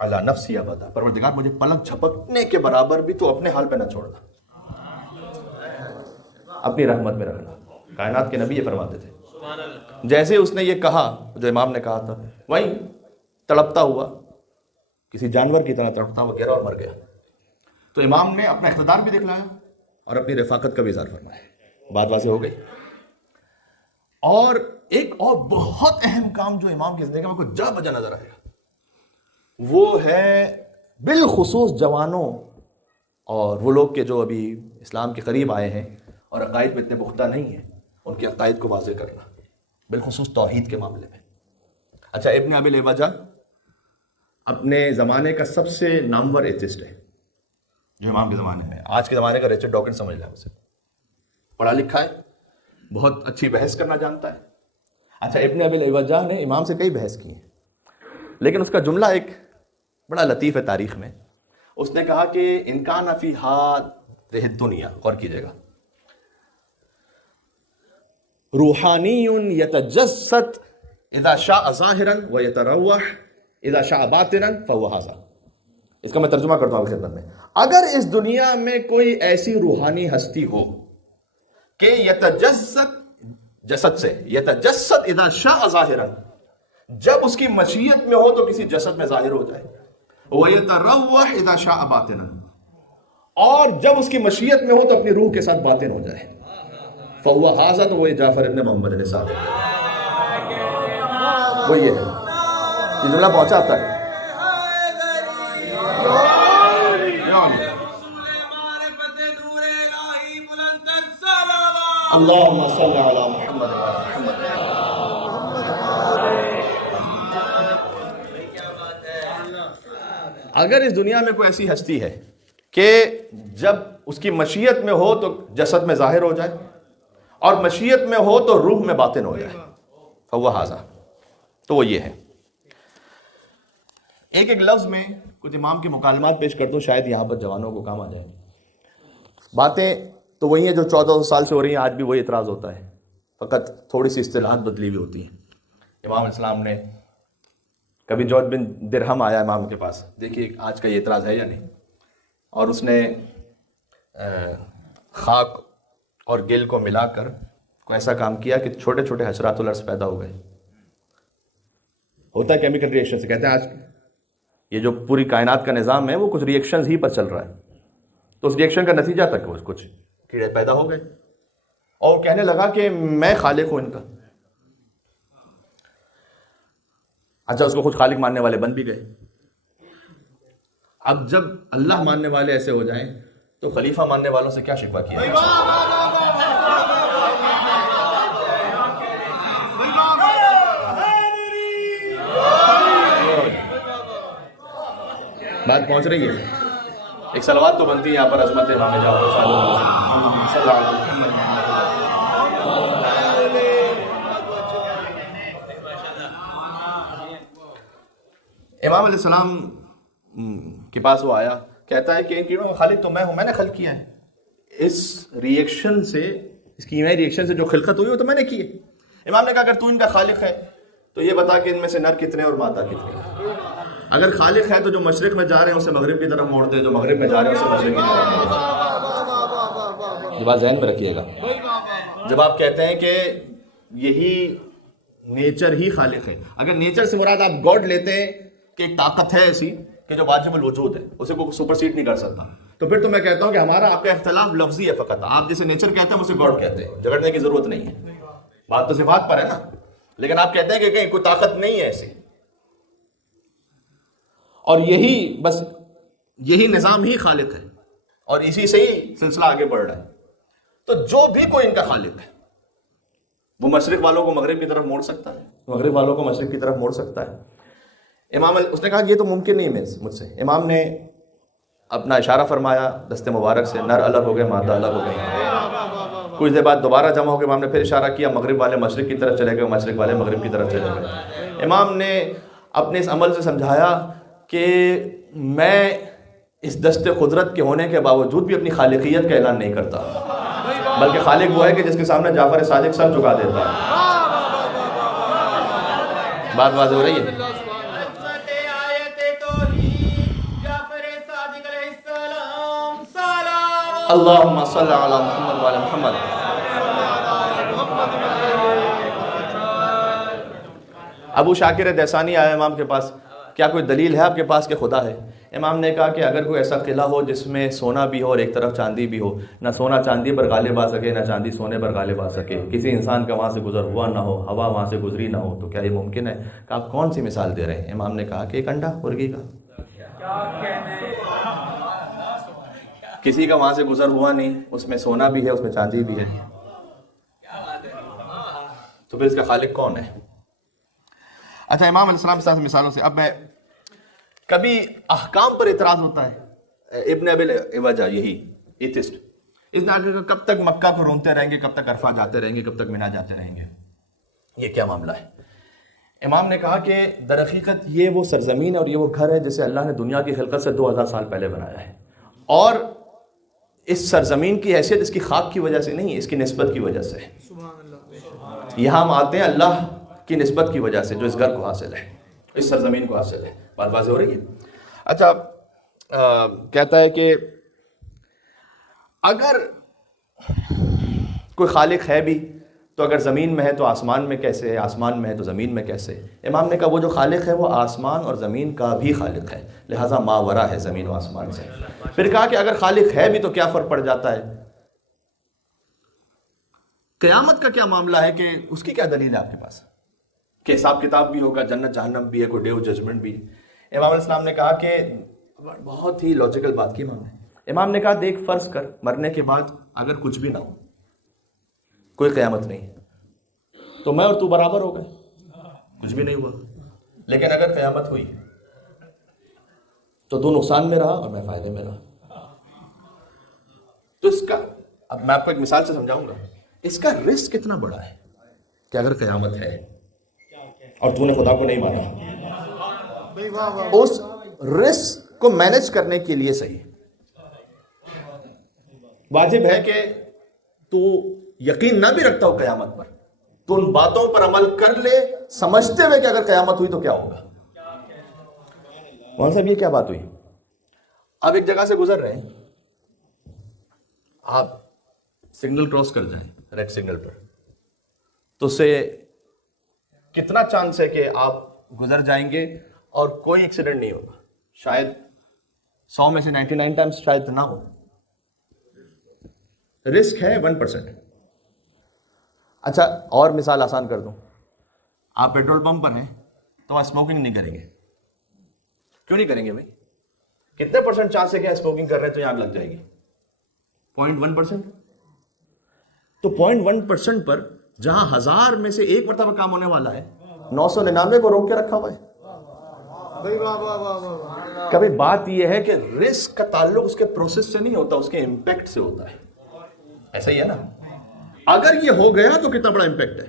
علی نفسی ابدا، پروردگار مجھے پلک جھپکنے کے برابر بھی تو اپنے حال پہ نہ چھوڑنا، اپنی رحمت میں رکھنا۔ کائنات کے نبی یہ فرماتے تھے۔ جیسے اس نے یہ کہا جو امام نے کہا تھا، وہیں تڑپتا ہوا کسی جانور کی طرح تڑپتا ہوا گرا اور مر گیا۔ تو امام نے اپنا اقتدار بھی دکھلایا اور اپنی رفاقت کا بھی اظہار فرمایا۔ بات واضح ہو گئی۔ اور ایک اور بہت اہم کام جو امام کی زندگی میں کو جا بجا نظر آئے گا، وہ ہے بالخصوص جوانوں اور وہ لوگ کے جو ابھی اسلام کے قریب آئے ہیں اور عقائد میں اتنے پختہ نہیں ہیں، ان کے عقائد کو واضح کرنا، بالخصوص توحید کے معاملے میں۔ اچھا ابن ابی لیوجا اپنے زمانے کا سب سے نامور ایتھسٹ ہے جو امام کے زمانے میں، آج کے زمانے کا رچرڈ ڈاکن سمجھ لیں اسے، پڑھا لکھا ہے، بہت اچھی بحث کرنا جانتا ہے۔ اچھا ابن ابی لیوجا نے امام سے کئی بحث کی ہیں، لیکن اس کا جملہ ایک بڑا لطیف ہے تاریخ میں۔ اس نے کہا کہ ان کان فی ہذہ الدنیا، غور کیجیے گا، روحانی یتجسد اذا شاء ظاہرا ویتروح اذا شاء باطنا فهو ھذا۔ اس کا میں ترجمہ کرتا ہوں آپ کی خدمت میں۔ اگر اس دنیا میں کوئی ایسی روحانی ہستی ہو کہ یتجسد، جسد سے، یتجسد اذا شاء ظاہرا، جب اس کی مشیت میں ہو تو کسی جسد میں ظاہر ہو جائے، ویتروح اذا شاء باطنا، اور جب اس کی مشیت میں ہو تو اپنی روح کے ساتھ باطن ہو جائے، فهو ھذا، تو وہ جعفر ابن محمد علیہ السلام، وہ یہ ہے۔ یہ جملہ پہنچا آتا ہے۔ اللہم صلی علی محمد اگر اس دنیا میں کوئی ایسی ہستی ہے کہ جب اس کی مشیت میں ہو تو جسد میں ظاہر ہو جائے اور مشیت میں ہو تو روح میں باطن ہو جائے، فهو ھذا، تو وہ یہ ہے۔ ایک ایک لفظ میں کچھ امام کے مکالمات پیش کرتا ہوں، شاید یہاں پر جوانوں کو کام آ جائیں۔ باتیں تو وہی ہیں جو 1400 سال سے ہو رہی ہیں، آج بھی وہی اعتراض ہوتا ہے، فقط تھوڑی سی اصطلاحات بدلی ہوئی ہوتی ہیں۔ امام علیہ السلام نے کبھی جوز بن درہم آیا امام کے پاس، دیکھیے آج کا یہ اعتراض ہے یا نہیں، اور اس نے خاک اور گل کو ملا کر کوئی ایسا کام کیا کہ چھوٹے چھوٹے حشرات الارض پیدا ہو گئے۔ ہوتا ہے کیمیکل ری ایکشن سے، کہتے ہیں آج یہ جو پوری کائنات کا نظام ہے وہ کچھ ری ایکشنز ہی پر چل رہا ہے، تو اس ری ایکشن کا نتیجہ تک کچھ کیڑے پیدا ہو گئے، اور وہ کہنے لگا کہ میں خالق ہوں ان کا۔ اچھا اس کو خود خالق ماننے والے بن بھی گئے۔ اب جب اللہ ماننے والے ایسے ہو جائیں تو خلیفہ ماننے والوں سے کیا شکوہ کیا؟ بات پہنچ رہی ہے؟ ایک صلوات تو بنتی ہے یہاں پر عظمت امام جعفر صلی اللہ علیہ وسلم۔ امام علیہ السلام کے پاس وہ آیا, کہتا ہے کہ ان کیڑوں کا خالق تو میں ہوں, میں نے خلق کیا ہے. اس ریئیکشن سے, اس کیمیائی ریئیکشن سے جو خلقت ہوئی وہ تو میں نے کی ہے. امام نے کہا اگر تو ان کا خالق ہے تو یہ بتا کہ ان میں سے نر کتنے اور مادہ کتنے. اگر خالق ہے تو جو مشرق میں جا رہے ہیں اسے مغرب کی طرف موڑ دے, جو مغرب میں جا رہے ہیں اسے مشرق کی طرف موڑ دے. یہ بات ذہن میں رکھیے گا. جب آپ کہتے ہیں کہ یہی نیچر ہی خالق ہے, اگر نیچر سے مراد آپ گاڈ لیتے ہیں کہ ایک طاقت ہے ایسی کہ جو واجب الوجود ہے, اسے کوئی سپرسیڈ نہیں کر سکتا, تو پھر تو میں کہتا ہوں کہ ہمارا آپ کا اختلاف لفظی ہے فقط. آپ جسے نیچر کہتے ہیں اسے گاڈ کہتے ہیں, جھگڑنے کی ضرورت نہیں ہے. بات تو صفات پر ہے نا, لیکن آپ کہتے ہیں کہ کہیں کوئی طاقت نہیں ہے ایسی, اور یہی بس یہی نظام ہی خالق ہے اور اسی سے ہی سلسلہ آگے بڑھ رہا ہے. تو جو بھی کوئی ان کا خالق ہے وہ مشرق والوں کو مغرب کی طرف موڑ سکتا ہے, مغرب والوں کو مشرق کی طرف موڑ سکتا ہے. امام اس نے کہا کہ یہ تو ممکن نہیں ہے مجھ سے. امام نے اپنا اشارہ فرمایا دست مبارک سے, نر الگ ہو گئے, مادہ الگ ہو گئے. کچھ دیر بعد دوبارہ جمع ہو گئے. امام نے پھر اشارہ کیا, مغرب والے مشرق کی طرف چلے گئے, مشرق والے مغرب کی طرف چلے گئے. امام نے اپنے اس عمل سے سمجھایا کہ میں اس دست قدرت کے ہونے کے باوجود بھی اپنی خالقیت کا اعلان نہیں کرتا, بلکہ خالق وہ ہے کہ جس کے سامنے جعفر صادق سر جھکا دیتا ہے. بات واضح ہو رہی ہے. اللہم صلی علی محمد وعلی محمد. ابو شاکر دیسانی آیا امام کے پاس, کیا کوئی دلیل ہے آپ کے پاس کہ خدا ہے؟ امام نے کہا کہ اگر کوئی ایسا قلعہ ہو جس میں سونا بھی ہو اور ایک طرف چاندی بھی ہو, نہ سونا چاندی پر غالب آ سکے نہ چاندی سونے پر غالب آ سکے, کسی انسان کا وہاں سے گزر ہوا نہ ہو, ہوا وہاں سے گزری نہ ہو, تو کیا یہ ممکن ہے؟ کہ آپ کون سی مثال دے رہے ہیں؟ امام نے کہا کہ ایک انڈا مرغی کا, کسی کا وہاں سے گزر ہوا نہیں, اس میں سونا بھی ہے اس میں چاندی بھی ہے, تو پھر اس کا خالق کون ہے؟ اچھا, امام علیہ السلام سے مثالوں سے اب میں, کبھی احکام پر اعتراض ہوتا ہے. ابن ابی عوجہ, یہی ایتھسٹ, اس نے آگے کب تک مکہ کو رونتے رہیں گے, کب تک عرفہ جاتے رہیں گے, کب تک منی جاتے رہیں گے, یہ کیا معاملہ ہے؟ امام نے کہا کہ در حقیقت یہ وہ سرزمین اور یہ وہ گھر ہے جسے اللہ نے دنیا کی خلقت سے 2000 سال پہلے بنایا ہے, اور اس سرزمین کی حیثیت اس کی خاک کی وجہ سے نہیں, اس کی نسبت کی وجہ سے. یہاں ہم آتے ہیں اللہ کی نسبت کی وجہ سے, جو اس گھر کو حاصل ہے, اس سرزمین کو حاصل ہے. بات واضح ہو رہی ہے. اچھا, کہتا ہے کہ اگر کوئی خالق ہے بھی تو اگر زمین میں ہے تو آسمان میں کیسے ہے, آسمان میں ہے تو زمین میں کیسے؟ امام نے کہا وہ جو خالق ہے وہ آسمان اور زمین کا بھی خالق ہے, لہٰذا ماورا ہے زمین و آسمان سے. پھر کہا کہ اگر خالق ہے بھی تو کیا فرق پڑ جاتا ہے؟ قیامت کا کیا معاملہ ہے کہ اس کی کیا دلیل ہے آپ کے پاس کہ حساب کتاب بھی ہوگا, جنت جہنم بھی ہے, کوئی ڈے آف ججمنٹ بھی. امام علیہ السلام نے کہا کہ بہت ہی لاجیکل بات کی امام نے. امام نے کہا دیکھ, فرض کر مرنے کے بعد اگر کچھ بھی نہ ہو, کوئی قیامت نہیں, تو میں اور تو برابر ہو گئے, کچھ بھی نہیں ہوا. لیکن اگر قیامت ہوئی تو تو نقصان میں رہا اور میں فائدے میں رہا. تو اس کا, اب میں آپ کو ایک مثال سے سمجھاؤں گا, اس کا رسک کتنا بڑا ہے کہ اگر قیامت ہے اور تو نے خدا کو نہیں مانا, اس رسک کو مینج کرنے کے لیے صحیح واجب ہے کہ تو یقین نہ بھی رکھتا ہو قیامت پر, تو ان باتوں پر عمل کر لے سمجھتے ہوئے کہ اگر قیامت ہوئی تو کیا ہوگا. مولانا صاحب یہ کیا بات ہوئی؟ آپ ایک جگہ سے گزر رہے ہیں, آپ سگنل کراس کر جائیں ریڈ سگنل پر, تو اس سے کتنا چانس ہے کہ آپ گزر جائیں گے اور کوئی ایکسیڈنٹ نہیں ہوگا؟ شاید 100 میں سے 99 ٹائمز شاید نہ ہو. رسک ہے 1%. اچھا, اور مثال آسان کر دوں, آپ پیٹرول پمپ پر ہیں تو آپ اسموکنگ نہیں کریں گے. کیوں نہیں کریں گے بھائی؟ کتنے پرسنٹ چانس ہے کہ اسموکنگ کر رہے ہیں تو آگ لگ جائے گی؟ 0.1%. تو 0.1% پر جہاں 1000 میں سے 1 مرتبہ کام ہونے والا ہے, 999 کو روک کے رکھا ہوا ہے. کبھی بات یہ ہے کہ رسک کا تعلق اس کے پروسیس سے نہیں ہوتا, اس کے امپیکٹ سے ہوتا ہے. ایسا ہی ہے نا, اگر یہ ہو گیا تو کتنا بڑا امپیکٹ ہے.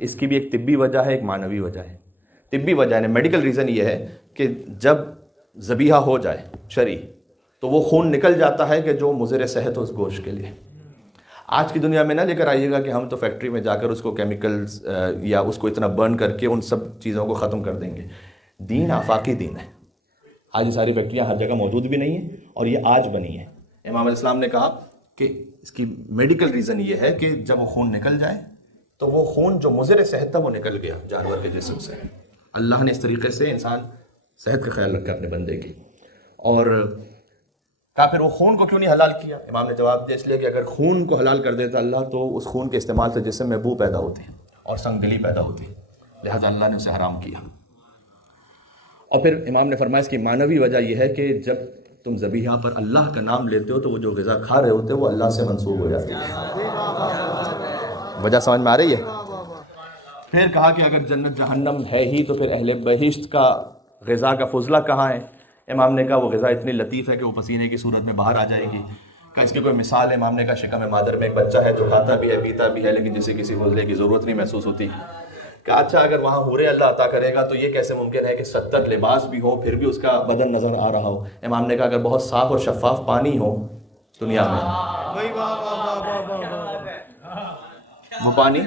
اس کی بھی ایک طبی وجہ ہے، ایک معنوی وجہ ہے۔ طبی وجہ ہے، میڈیکل ریزن یہ ہے کہ جب ذبیحہ ہو جائے شرعی تو وہ خون نکل جاتا ہے کہ جو مضر صحت ہو اس گوشت کے لیے۔ آج کی دنیا میں نہ لے کر آئیے گا کہ ہم تو فیکٹری میں جا کر اس کو کیمیکلز یا اس کو اتنا برن کر کے ان سب چیزوں کو ختم کر دیں گے۔ دین آفاقی دین ہے۔ آج یہ ساری فیکٹریاں ہر جگہ موجود بھی نہیں ہیں اور یہ آج بنی ہیں۔ امام علیہ السلام نے کہا کہ اس کی میڈیکل ریزن یہ ہے کہ جب وہ خون نکل جائے تو وہ خون جو مضر صحت تھا وہ نکل گیا جانور کے جسم سے۔ اللہ نے اس طریقے سے انسان صحت کا خیال رکھا اپنے بندے کی۔ اور کہا پھر وہ خون کو کیوں نہیں حلال کیا؟ امام نے جواب دیا اس لیے کہ اگر خون کو حلال کر دیتا اللہ تو اس خون کے استعمال سے جسم میں بو پیدا ہوتی اور سنگ دلی پیدا ہوتی، لہذا اللہ نے اسے حرام کیا۔ اور پھر امام نے فرمایا اس کی معنوی وجہ یہ ہے کہ جب تم ذبیحہ پر اللہ کا نام لیتے ہو تو وہ جو غذا کھا رہے ہوتے وہ اللہ سے منسوب ہو جاتی ہے۔ وجہ سمجھ میں آ رہی ہے؟ پھر کہا کہ اگر جنت جہنم ہے ہی تو پھر اہل بہشت کا غذا کا فضلہ کہاں ہے؟ امام نے کہا وہ غذا اتنی لطیف ہے کہ وہ پسینے کی صورت میں باہر آ جائے گی۔ کہ اس کی کوئی مثال ہے؟ امام نے کہا شکم مادر میں ایک بچہ ہے جو کھاتا بھی ہے پیتا بھی ہے لیکن جسے کسی فضلے کی ضرورت نہیں محسوس ہوتی۔ کہ اچھا اگر وہاں حورے اللہ عطا کرے گا تو یہ کیسے ممکن ہے کہ 70 لباس بھی ہو پھر بھی اس کا بدن نظر آ رہا ہو؟ امام نے کہا اگر بہت صاف اور شفاف پانی ہو دنیا میں، وہ پانی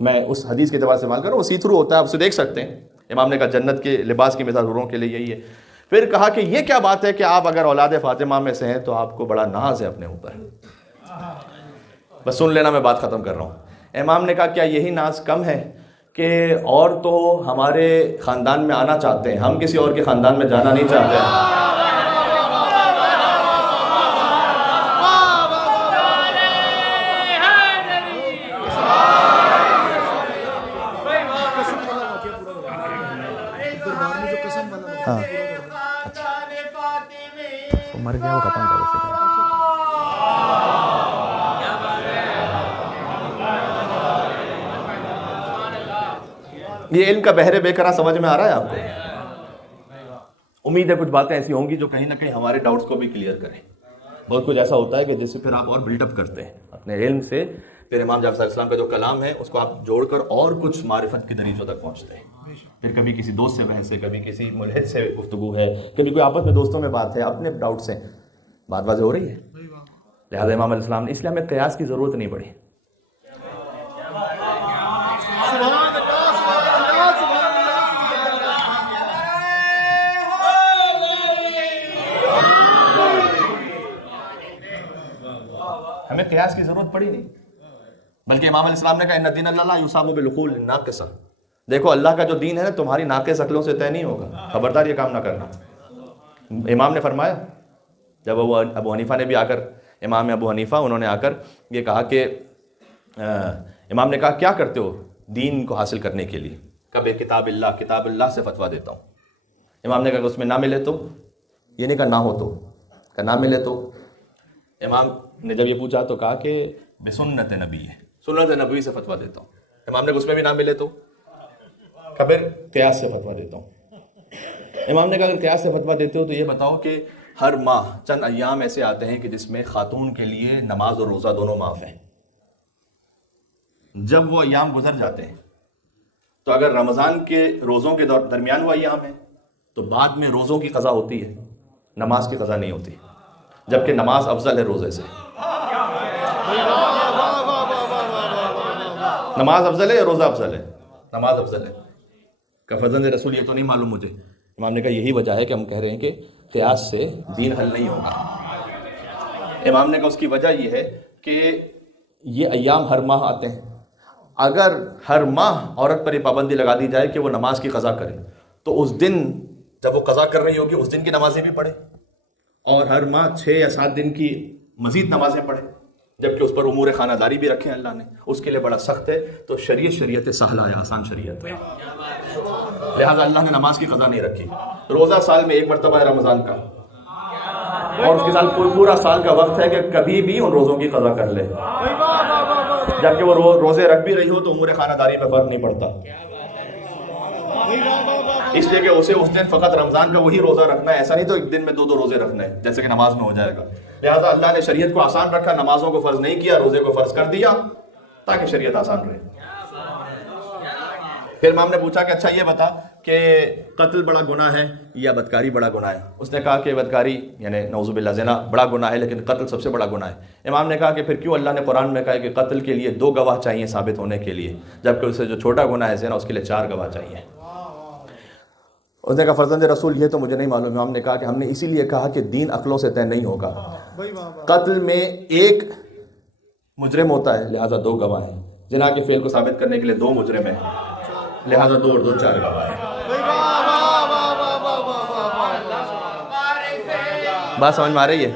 میں اس حدیث کے اعتبار سے استعمال کروں وہ سی تھرو ہوتا ہے، آپ اسے دیکھ سکتے ہیں۔ امام نے کہا جنت کے لباس کی مثال حوروں کے لیے یہی ہے۔ پھر کہا کہ یہ کیا بات ہے کہ آپ اگر اولاد فاطمہ میں سے ہیں تو آپ کو بڑا ناز ہے اپنے اوپر۔ بس سن لینا، میں بات ختم کر رہا ہوں۔ امام نے کہا کیا یہی ناز کم ہے کہ اور تو ہمارے خاندان میں آنا چاہتے ہیں، ہم کسی اور کے خاندان میں جانا نہیں چاہتے ہیں۔ ہاں مر گیا وہ ختم کر اسے۔ یہ علم کا بحر بے قرار سمجھ میں آ رہا ہے آپ کو؟ امید ہے کچھ باتیں ایسی ہوں گی جو کہیں نہ کہیں ہمارے ڈاؤٹس کو بھی کلیئر کریں۔ بہت کچھ ایسا ہوتا ہے کہ جس سے پھر آپ اور بلڈ اپ کرتے ہیں اپنے علم سے، پھر امام جعفر صلی اللہ علیہ وسلم کا جو کلام ہے اس کو آپ جوڑ کر اور کچھ معرفت کے دریچوں تک پہنچتے ہیں۔ پھر کبھی کسی دوست سے بحث ہے، کبھی کسی ملحد سے گفتگو ہے، کبھی کوئی آپس میں دوستوں میں بات ہے، اپنے ڈاؤٹ سے بات واضح ہو رہی ہے۔ لہٰذا امام علیہ السلام نے اس لیے ہمیں قیاس کی ضرورت نہیں پڑی۔ ہمیں قیاس کی ضرورت پڑی نہیں، بلکہ امام علیہ السلام نے کہا ان دین اللہ لا یصاب بالعقول ناقصہ، دیکھو اللہ کا جو دین ہے نا تمہاری ناقص عقلوں سے طے نہیں ہوگا، خبردار یہ کام نہ کرنا۔ امام نے فرمایا، جب ابو حنیفہ نے بھی آ کر، امام ابو حنیفہ انہوں نے آ کر یہ کہا کہ امام نے کہا کیا کرتے ہو دین کو حاصل کرنے کے لیے؟ کب کتاب اللہ سے فتویٰ دیتا ہوں۔ امام نے کہا کہ اس میں نہ ملے تو، یہ نہیں کہا نہ ہو تو، کہ نہ ملے تو۔ امام نے جب یہ پوچھا تو کہا کہ بسنت نبی ہے، سنت نبوی سے فتویٰ دیتا ہوں۔ امام نے کہا اس میں بھی نہ ملے تو، پھر قیاس سے فتویٰ دیتا ہوں۔ امام نے کہا اگر قیاس سے فتویٰ دیتے ہو تو یہ بتاؤ کہ ہر ماہ چند ایام ایسے آتے ہیں کہ جس میں خاتون کے لیے نماز اور روزہ دونوں معاف ہیں۔ جب وہ ایام گزر جاتے ہیں تو اگر رمضان کے روزوں کے درمیان وہ ایام ہیں تو بعد میں روزوں کی قضا ہوتی ہے، نماز کی قضا نہیں ہوتی، جبکہ نماز افضل ہے روزے سے۔ نماز افضل ہے یا روزہ افضل ہے؟ نماز افضل ہے۔ کہ فرزند رسول یہ تو نہیں معلوم مجھے۔ امام نے کہا یہی وجہ ہے کہ ہم کہہ رہے ہیں کہ قیاس سے دین حل نہیں ہوگا۔ امام نے کہا اس کی وجہ یہ ہے کہ یہ ایام ہر ماہ آتے ہیں، اگر ہر ماہ عورت پر یہ پابندی لگا دی جائے کہ وہ نماز کی قضا کرے تو اس دن جب وہ قضا کر رہی ہوگی اس دن کی نمازیں بھی پڑھے، اور ہر ماہ 6 یا 7 دن کی مزید نمازیں پڑھے، جبکہ اس پر امور خانہ داری بھی رکھیں اللہ نے، اس کے لیے بڑا سخت ہے۔ تو شریعت سہلہ ہے، آسان شریعت ہے، لہٰذا اللہ نے نماز کی قضا نہیں رکھی۔ روزہ سال میں ایک مرتبہ ہے رمضان کا، اور اس کے ساتھ پورا سال کا وقت ہے کہ کبھی بھی ان روزوں کی قضا کر لے، جبکہ وہ روزے رکھ بھی رہی ہو تو امور خانہ داری میں فرق نہیں پڑتا، اس لیے کہ اسے اس دن فقط رمضان کا وہی روزہ رکھنا ہے، ایسا نہیں تو ایک دن میں 2 روزے رکھنا ہے جیسے کہ نماز میں ہو جائے گا۔ لہٰذا اللہ نے شریعت کو آسان رکھا، نمازوں کو فرض نہیں کیا، روزے کو فرض کر دیا، تاکہ شریعت آسان رہے۔ پھر امام نے پوچھا کہ اچھا یہ بتا کہ قتل بڑا گناہ ہے یا بدکاری بڑا گناہ ہے؟ اس نے کہا کہ بدکاری یعنی نعوذ باللہ زنا بڑا گناہ ہے، لیکن قتل سب سے بڑا گناہ ہے۔ امام نے کہا کہ پھر کیوں اللہ نے قرآن میں کہا کہ قتل کے لیے 2 گواہ چاہیے ثابت ہونے کے لیے، جبکہ اسے جو چھوٹا گناہ ہے زنا اس کے لیے 4 گواہ چاہیے؟ اس نے کہا فرزند رسول یہ تو مجھے نہیں معلوم۔ امام نے کہا کہ ہم نے اسی لیے کہا کہ دین عقلوں سے طے نہیں ہوگا، قتل میں ایک مجرم ہوتا ہے لہٰذا 2 گواہ ہیں، زنا کے فعل کو ثابت کرنے کے لیے 2 مجرم ہیں لہٰذا 2 اور 2 4 گواہ ہیں۔ بات سمجھ میں آ رہی ہے؟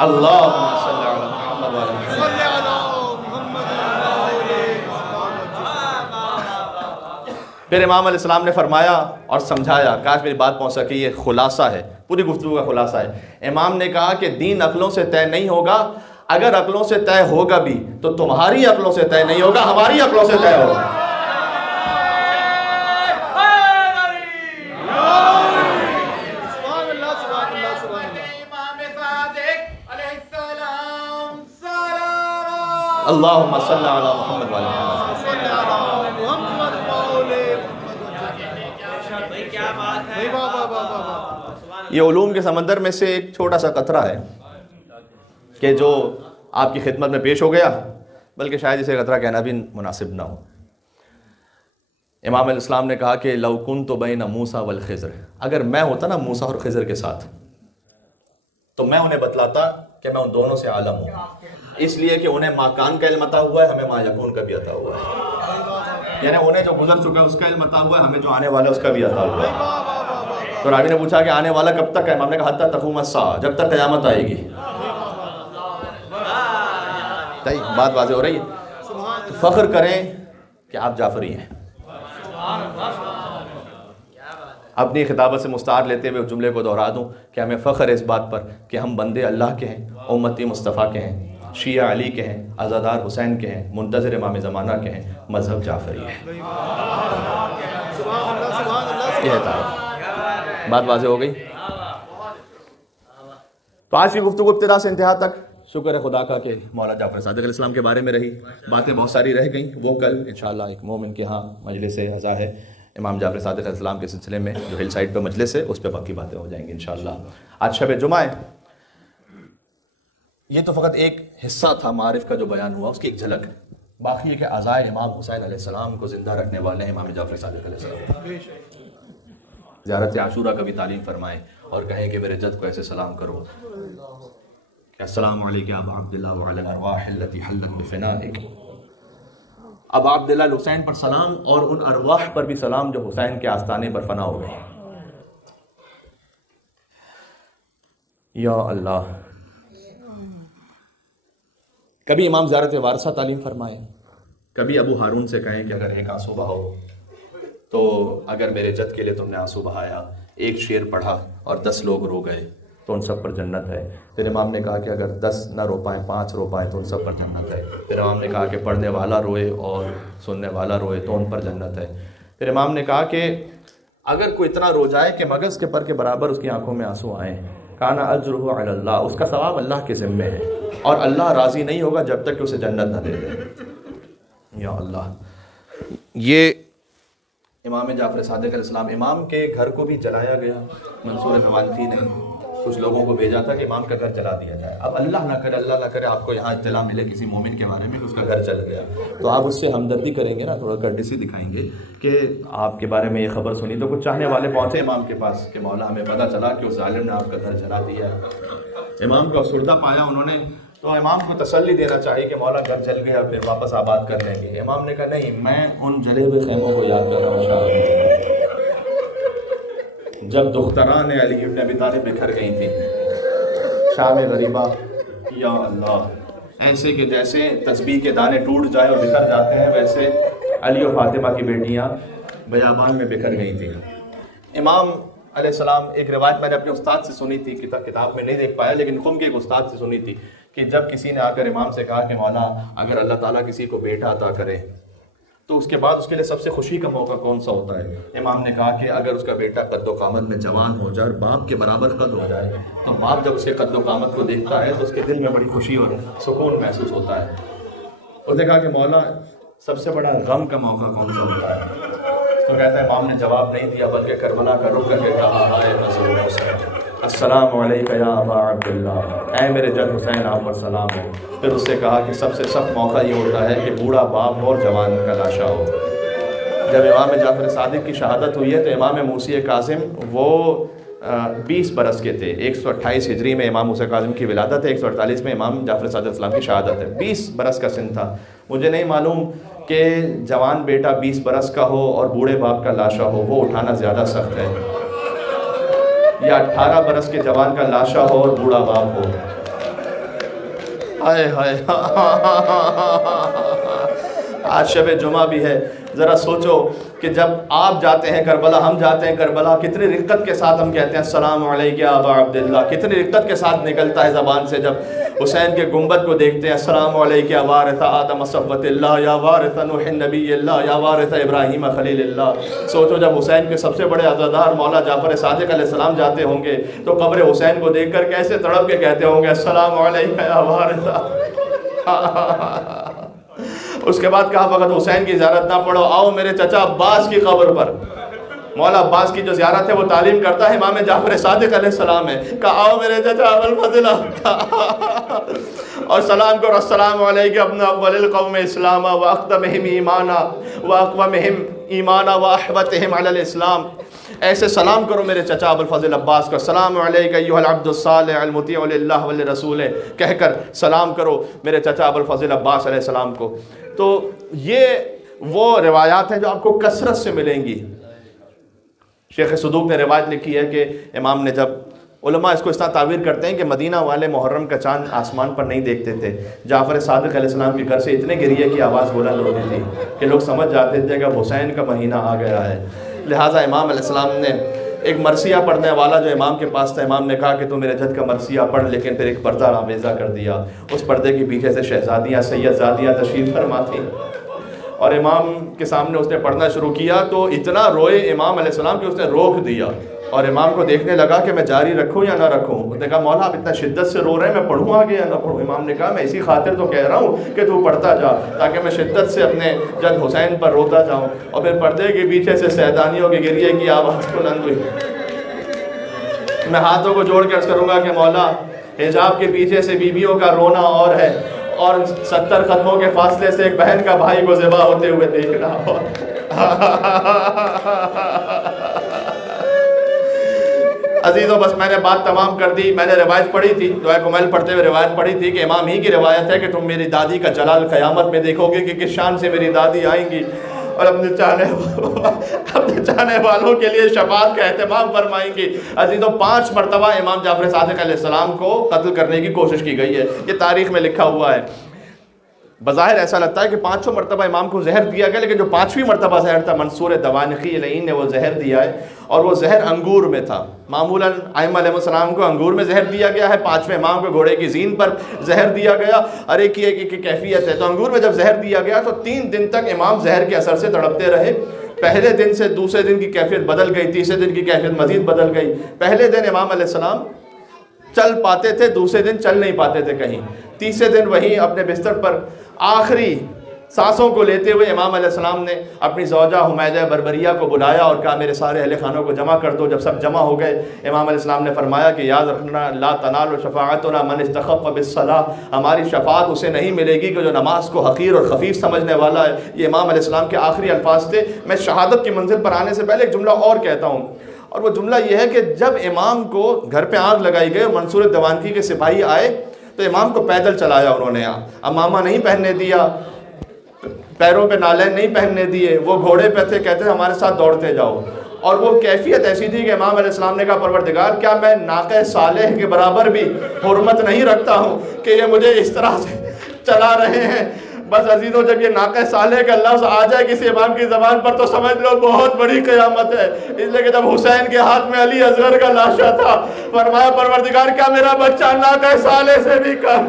اللہم صلی علی محمد وعلی محمد۔ پھر امام علیہ السلام نے فرمایا اور سمجھایا، کاش میری بات پہنچ سکی، یہ خلاصہ ہے، پوری گفتگو کا خلاصہ ہے۔ امام نے کہا کہ دین عقلوں سے طے نہیں ہوگا، اگر عقلوں سے طے ہوگا بھی تو تمہاری عقلوں سے طے نہیں ہوگا، ہماری عقلوں سے طے ہوگا۔ اللہم صلی علی محمد وعلی محمد۔ یہ علوم کے سمندر میں سے ایک چھوٹا سا قطرہ ہے کہ جو آپ کی خدمت میں پیش ہو گیا، بلکہ شاید اسے قطرہ کہنا بھی مناسب نہ ہو۔ امام علیہ السلام نے کہا کہ لو کنت بین موسیٰ والخضر، اگر میں ہوتا نا موسیٰ اور خضر کے ساتھ تو میں انہیں بتلاتا کہ میں ان دونوں سے عالم ہوں، اس لیے کہ انہیں ما کان کا علم عطا ہوا ہے، ہمیں ما یکون کا بھی عطا ہوا ہے، یعنی انہیں جو گزر چکا ہے اس کا علم عطا ہوا ہے، ہمیں جو آنے والا ہے اس کا بھی عطا ہوا ہے۔ تو راوی نے پوچھا کہ آنے والا کب تک ہے؟ امام نے کہا حتی تقوم الساعہ، جب تک قیامت آئے گی۔ بات واضح ہو رہی ہے؟ تو فخر کریں کہ آپ جعفری ہیں۔ اپنی خطابت سے مستعار لیتے ہوئے اس جملے کو دہرا دوں کہ ہمیں فخر ہے اس بات پر کہ ہم بندے اللہ کے ہیں، امتی مصطفیٰ کے ہیں، شیعہ علی کے ہیں، عزادار حسین کے ہیں، منتظر امام زمانہ کے ہیں، مذہب جعفری ہے۔ یہ ہے تعریف۔ بات واضح ہو گئی؟ تو آج کی گفتگو ابتدا سے انتہا تک شکر ہے خدا کا کہ مولا جعفر صادق علیہ السلام کے بارے میں رہی، باتیں بہت ساری رہ گئیں، وہ کل انشاءاللہ ایک مومن کے ہاں مجلس عزا ہے امام جعفر صادق علیہ السلام کے سلسلے میں، جو ہل سائڈ پہ مجلس ہے اس پہ باقی باتیں ہو جائیں گی انشاءاللہ۔ آج شب جمعہ ہے، یہ تو فقط ایک حصہ تھا معارف کا جو بیان ہوا، اس کی ایک جھلک ہے، باقی ہے کہ عزائے امام حسین علیہ السلام کو زندہ رکھنے والے ہیں امام جعفر صادق علیہ السلام۔ زیارت عاشورہ کا بھی تعلیم فرمائیں اور کہیں کہ میرے جد کو ایسے سلام کرو کہ السلام علیکم ابا عبداللہ وعلی الارواح التي حلت بفنائک۔ ابا عبداللہ حسین پر سلام اور ان ارواح پر بھی سلام جو حسین کے آستانے پر فنا ہو گئے۔ یا اللہ، کبھی امام زیارت وارثہ تعلیم فرمائیں، کبھی ابو ہارون سے کہیں کہ اگر ایک آنسو بہاؤ تو اگر میرے جد کے لیے تم نے آنسو بہایا، ایک شعر پڑھا اور 10 لوگ رو گئے تو ان سب پر جنت ہے۔ پھر امام نے کہا کہ اگر 10 نہ رو پائیں، 5 رو پائیں تو ان سب پر جنت ہے۔ پھر امام نے کہا کہ پڑھنے والا روئے اور سننے والا روئے تو ان پر جنت ہے۔ پھر امام نے کہا کہ اگر کوئی اتنا رو جائے کہ مغز کے پر کے برابر اس کی آنکھوں میں آنسو آئیں، کانا اجرہ علی اللہ، اس کا ثواب اللہ کے ذمے ہے اور اللہ راضی نہیں ہوگا جب تک کہ اسے جنت نہ دے دے۔ یا اللہ، یہ امام جعفر صادق علیہ السلام، امام کے گھر کو بھی جلایا گیا، منصور حوالتی نے کچھ لوگوں کو بھیجا تھا کہ امام کا گھر جلا دیا جائے۔ اب اللہ نہ کرے آپ کو یہاں اطلاع ملے کسی مومن کے بارے میں کہ اس کا گھر جل گیا، تو آپ اس سے ہمدردی کریں گے نا، تھوڑا کٹسی دکھائیں گے کہ آپ کے بارے میں یہ خبر سنی تو کچھ چاہنے والے پہنچے امام کے پاس کہ مولا ہمیں پتہ چلا کہ اس ظالم نے آپ کا گھر جلا دیا ہے۔ امام کو افسردہ پایا انہوں نے، تو امام کو تسلی دینا چاہیے کہ مولا گھر جل گیا پھر واپس آباد کر لیں گے۔ امام نے کہا نہیں، میں ان جلے ہوئے خیموں کو یاد کر رہا ہوں شاہ، جب دختران علی ابن ابی طالب بکھر گئی تھی شام غریبہ۔ یا اللہ، ایسے کہ جیسے تسبیح کے دانے ٹوٹ جائے اور بکھر جاتے ہیں، ویسے علی و فاطمہ کی بیٹیاں بیابان میں بکھر گئی تھیں۔ امام علیہ السلام، ایک روایت میں نے اپنے استاد سے سنی تھی، کتاب میں نہیں دیکھ پایا لیکن قم کے ایک استاد سے سنی تھی کہ جب کسی نے آ کر امام سے کہا کہ مولا اگر اللہ تعالیٰ کسی کو بیٹا عطا کرے تو اس کے بعد اس کے لیے سب سے خوشی کا موقع کون سا ہوتا ہے؟ امام نے کہا کہ اگر اس کا بیٹا قد و قامت میں جوان ہو جائے اور باپ کے برابر قد ہو جائے تو باپ جب اس کے قد و قامت کو دیکھتا ہے تو اس کے دل میں بڑی خوشی اور سکون محسوس ہوتا ہے۔ اس نے کہا کہ مولا سب سے بڑا غم کا موقع کون سا ہوتا ہے؟ تو کہتا ہے امام نے جواب نہیں دیا بلکہ کربلا کا رخ کر کے کہا ہائے مظلوم حسین، السلام علیکہ یا ابا عبداللہ، اے میرے جد حسین آپ پر سلام ہو۔ پھر اس سے کہا کہ سب سے سخت موقع یہ ہوتا ہے کہ بوڑھا باپ ہو اور جوان کا لاشا ہو۔ جب امام جعفر صادق کی شہادت ہوئی ہے تو امام موسی کاظم وہ 20 برس کے تھے۔ 128 ہجری میں امام موسی کاظم کی ولادت ہے، 148 میں امام جعفر صادق السلام کی شہادت ہے۔ 20 برس کا سن تھا۔ مجھے نہیں معلوم کہ جوان بیٹا 20 برس کا ہو اور بوڑھے باپ کا لاشا ہو، وہ اٹھانا زیادہ سخت ہے، یا 18 برس کے جوان کا لاشا ہو اور بوڑھا باپ ہو۔ ہائے ہائے آج شب جمعہ بھی ہے، ذرا سوچو کہ جب آپ جاتے ہیں کربلا، ہم جاتے ہیں کربلا، کتنی رقت کے ساتھ ہم کہتے ہیں السلام علیکہ یا ابا عبداللہ، کتنی رقت کے ساتھ نکلتا ہے زبان سے۔ جب حسین کے گنبد کو دیکھتے ہیں السلام علیکہ یا وارث آدم صفوت اللہ، یا وارث نوح نبی اللہ، یا وارث ابراہیم خلیل اللہ۔ سوچو جب حسین کے سب سے بڑے عزادار مولا جعفر صادق علیہ السلام جاتے ہوں گے تو قبر حسین کو دیکھ کر کیسے تڑپ کے کہتے ہوں گے السلام علیکہ یا وارث۔ اس کے بعد کہا فقط حسین کی زیارت نہ پڑھو، آؤ میرے چچا عباس کی قبر پر۔ مولا عباس کی جو زیارت ہے وہ تعلیم کرتا ہے امام جعفر صادق علیہ السلام ہے، کہا آؤ میرے چچا ابوالفضل اور سلام کرو السلام علیکم ابن اول القوم اسلاما واختمہم ایمانا واقومہم ایمانا واحبتہم علی الاسلام۔ ایسے سلام کرو میرے چچا ابوالفضل عباس کا، السلام علیکہ ایھا العبد الصالح المطیع للہ ولرسولہ کہہ کر سلام کرو میرے چچا ابوالفضل عباس علیہ السلام کو۔ تو یہ وہ روایات ہیں جو آپ کو کثرت سے ملیں گی۔ شیخ صدوق نے روایت لکھی ہے کہ امام نے جب، علماء اس کو اس طرح تعبیر کرتے ہیں کہ مدینہ والے محرم کا چاند آسمان پر نہیں دیکھتے تھے، جعفر صادق علیہ السلام کے گھر سے اتنے گریے کی آواز بلند ہوتی تھی کہ لوگ سمجھ جاتے تھے کہ اب حسین کا مہینہ آ گیا ہے۔ لہٰذا امام علیہ السلام نے ایک مرثیہ پڑھنے والا جو امام کے پاس تھا، امام نے کہا کہ تو میرے جد کا مرثیہ پڑھ، لیکن پھر ایک پردہ آویزہ کر دیا۔ اس پردے کے پیچھے سے شہزادیاں سید زادیاں تشریف فرما تھیں اور امام کے سامنے اس نے پڑھنا شروع کیا تو اتنا روئے امام علیہ السلام کہ اس نے روک دیا اور امام کو دیکھنے لگا کہ میں جاری رکھوں یا نہ رکھوں۔ اس نے کہا مولا آپ اتنا شدت سے رو رہے ہیں، میں پڑھوں آگے یا نہ پڑھوں؟ امام نے کہا میں اسی خاطر تو کہہ رہا ہوں کہ تو پڑھتا جا تاکہ میں شدت سے اپنے جد حسین پر روتا جاؤں۔ اور پھر پردے کے پیچھے سے سیدانیوں کے گریے کی آواز بلند ہوئی۔ میں ہاتھوں کو جوڑ کے عرض کروں گا کہ مولا حجاب کے پیچھے سے بیویوں کا رونا اور ہے، اور 70 قدموں کے فاصلے سے ایک بہن کا بھائی کو ذبح ہوتے ہوئے دیکھنا ہو۔ عزیزوں بس میں نے بات تمام کر دی۔ میں نے روایت پڑھی تھی، دعائے کمیل پڑھتے ہوئے روایت پڑھی تھی کہ امام ہی کی روایت ہے کہ تم میری دادی کا جلال قیامت میں دیکھو گے کہ کس شان سے میری دادی آئیں گی اور اپنے چاہنے والوں کے لیے شفاعت کا اہتمام فرمائیں گی۔ عزیزوں 5 مرتبہ امام جعفر صادق علیہ السلام کو قتل کرنے کی کوشش کی گئی ہے، یہ تاریخ میں لکھا ہوا ہے۔ بظاہر ایسا لگتا ہے کہ 5 مرتبہ امام کو زہر دیا گیا، لیکن جو 5ویں مرتبہ زہر تھا منصور دوانقی لعین نے وہ زہر دیا ہے، اور وہ زہر انگور میں تھا۔ معمولاً ائمہ علیہ السلام کو انگور میں زہر دیا گیا ہے، 5ویں امام کو گھوڑے کی زین پر زہر دیا گیا، ہر ایک کی کیفیت ہے۔ تو انگور میں جب زہر دیا گیا تو 3 دن تک امام زہر کے اثر سے تڑپتے رہے۔ پہلے دن سے دوسرے دن کی کیفیت بدل گئی، تیسرے دن کی کیفیت مزید بدل گئی۔ پہلے دن امام علیہ السلام چل پاتے تھے، دوسرے دن چل نہیں پاتے تھے کہیں، تیسرے دن وہیں اپنے بستر پر آخری سانسوں کو لیتے ہوئے امام علیہ السلام نے اپنی زوجہ حمیدہ بربریہ کو بلایا اور کہا میرے سارے اہل خانوں کو جمع کر دو۔ جب سب جمع ہو گئے امام علیہ السلام نے فرمایا کہ یاد رکھنا لا تنال شفاعتنا من استخف بالصلاۃ، ہماری شفاعت اسے نہیں ملے گی کہ جو نماز کو حقیر اور خفیف سمجھنے والا ہے۔ یہ امام علیہ السلام کے آخری الفاظ تھے۔ میں شہادت کی منزل پر آنے سے پہلے ایک جملہ اور کہتا ہوں، اور وہ جملہ یہ ہے کہ جب امام کو گھر پہ آگ لگائی گئی اور منصور دوانقی کے سپاہی آئے تو امام کو پیدل چلایا انہوں نے، امامہ نہیں پہننے دیا، پیروں پہ نالین نہیں پہننے دیے، وہ گھوڑے پہ تھے، کہتے ہمارے ساتھ دوڑتے جاؤ۔ اور وہ کیفیت ایسی تھی کہ امام علیہ السلام نے کہا پروردگار کیا میں ناقہ صالح کے برابر بھی حرمت نہیں رکھتا ہوں کہ یہ مجھے اس طرح سے چلا رہے ہیں؟ بس عزیزوں جب یہ ناقہ صالح کا لفظ آ جائے کسی امام کی زبان پر تو سمجھ لو بہت بڑی قیامت ہے۔ اس لیے کہ جب حسین کے ہاتھ میں علی اصغر کا لاشا تھا، فرمایا پروردگار کیا میرا بچہ ناقہ صالح سے بھی کم؟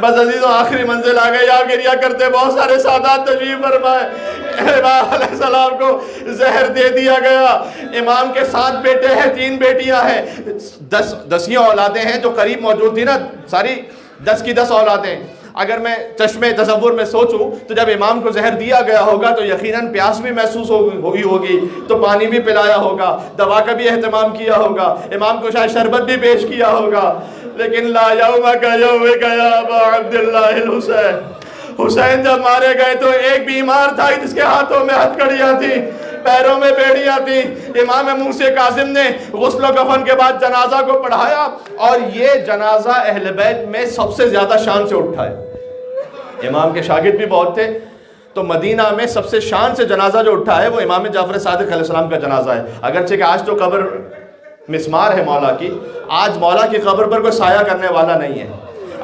بس عزیزوں آخری منزل آ گئی، آپ گریہ کرتے بہت سارے سادات تشریف فرمائے. امام علیہ السلام کو زہر دے دیا گیا. امام کے 7 بیٹے ہیں، 3 بیٹیاں ہیں، 10 اولادیں ہیں جو قریب موجود تھی نا، ساری 10 کی 10 اولادیں. اگر میں چشمے تصور میں سوچوں تو جب امام کو زہر دیا گیا ہوگا تو یقیناً پیاس بھی محسوس ہوئی ہوگی، تو پانی بھی پلایا ہوگا، دوا کا بھی اہتمام کیا ہوگا، امام کو شاید شربت بھی پیش کیا ہوگا. لیکن لا یومک یومک یا ابا عبداللہ الحسین، حسین جب مارے گئے تو ایک بیمار تھا جس کے ہاتھوں میں ہتھکڑیاں تھیں، پیروں میں بیڑیاں تھیں. امام موسیٰ کاظم نے غسل و کفن کے بعد جنازہ کو پڑھایا، اور یہ جنازہ اہل بیت میں سب سے زیادہ شان سے اٹھا ہے. امام کے شاگرد بھی بہت تھے، تو مدینہ میں سب سے شان سے جنازہ جو اٹھا ہے وہ امام جعفر صادق علیہ السلام کا جنازہ ہے. اگرچہ کہ آج تو قبر مسمار ہے مولا کی، آج مولا کی قبر پر کوئی سایہ کرنے والا نہیں ہے.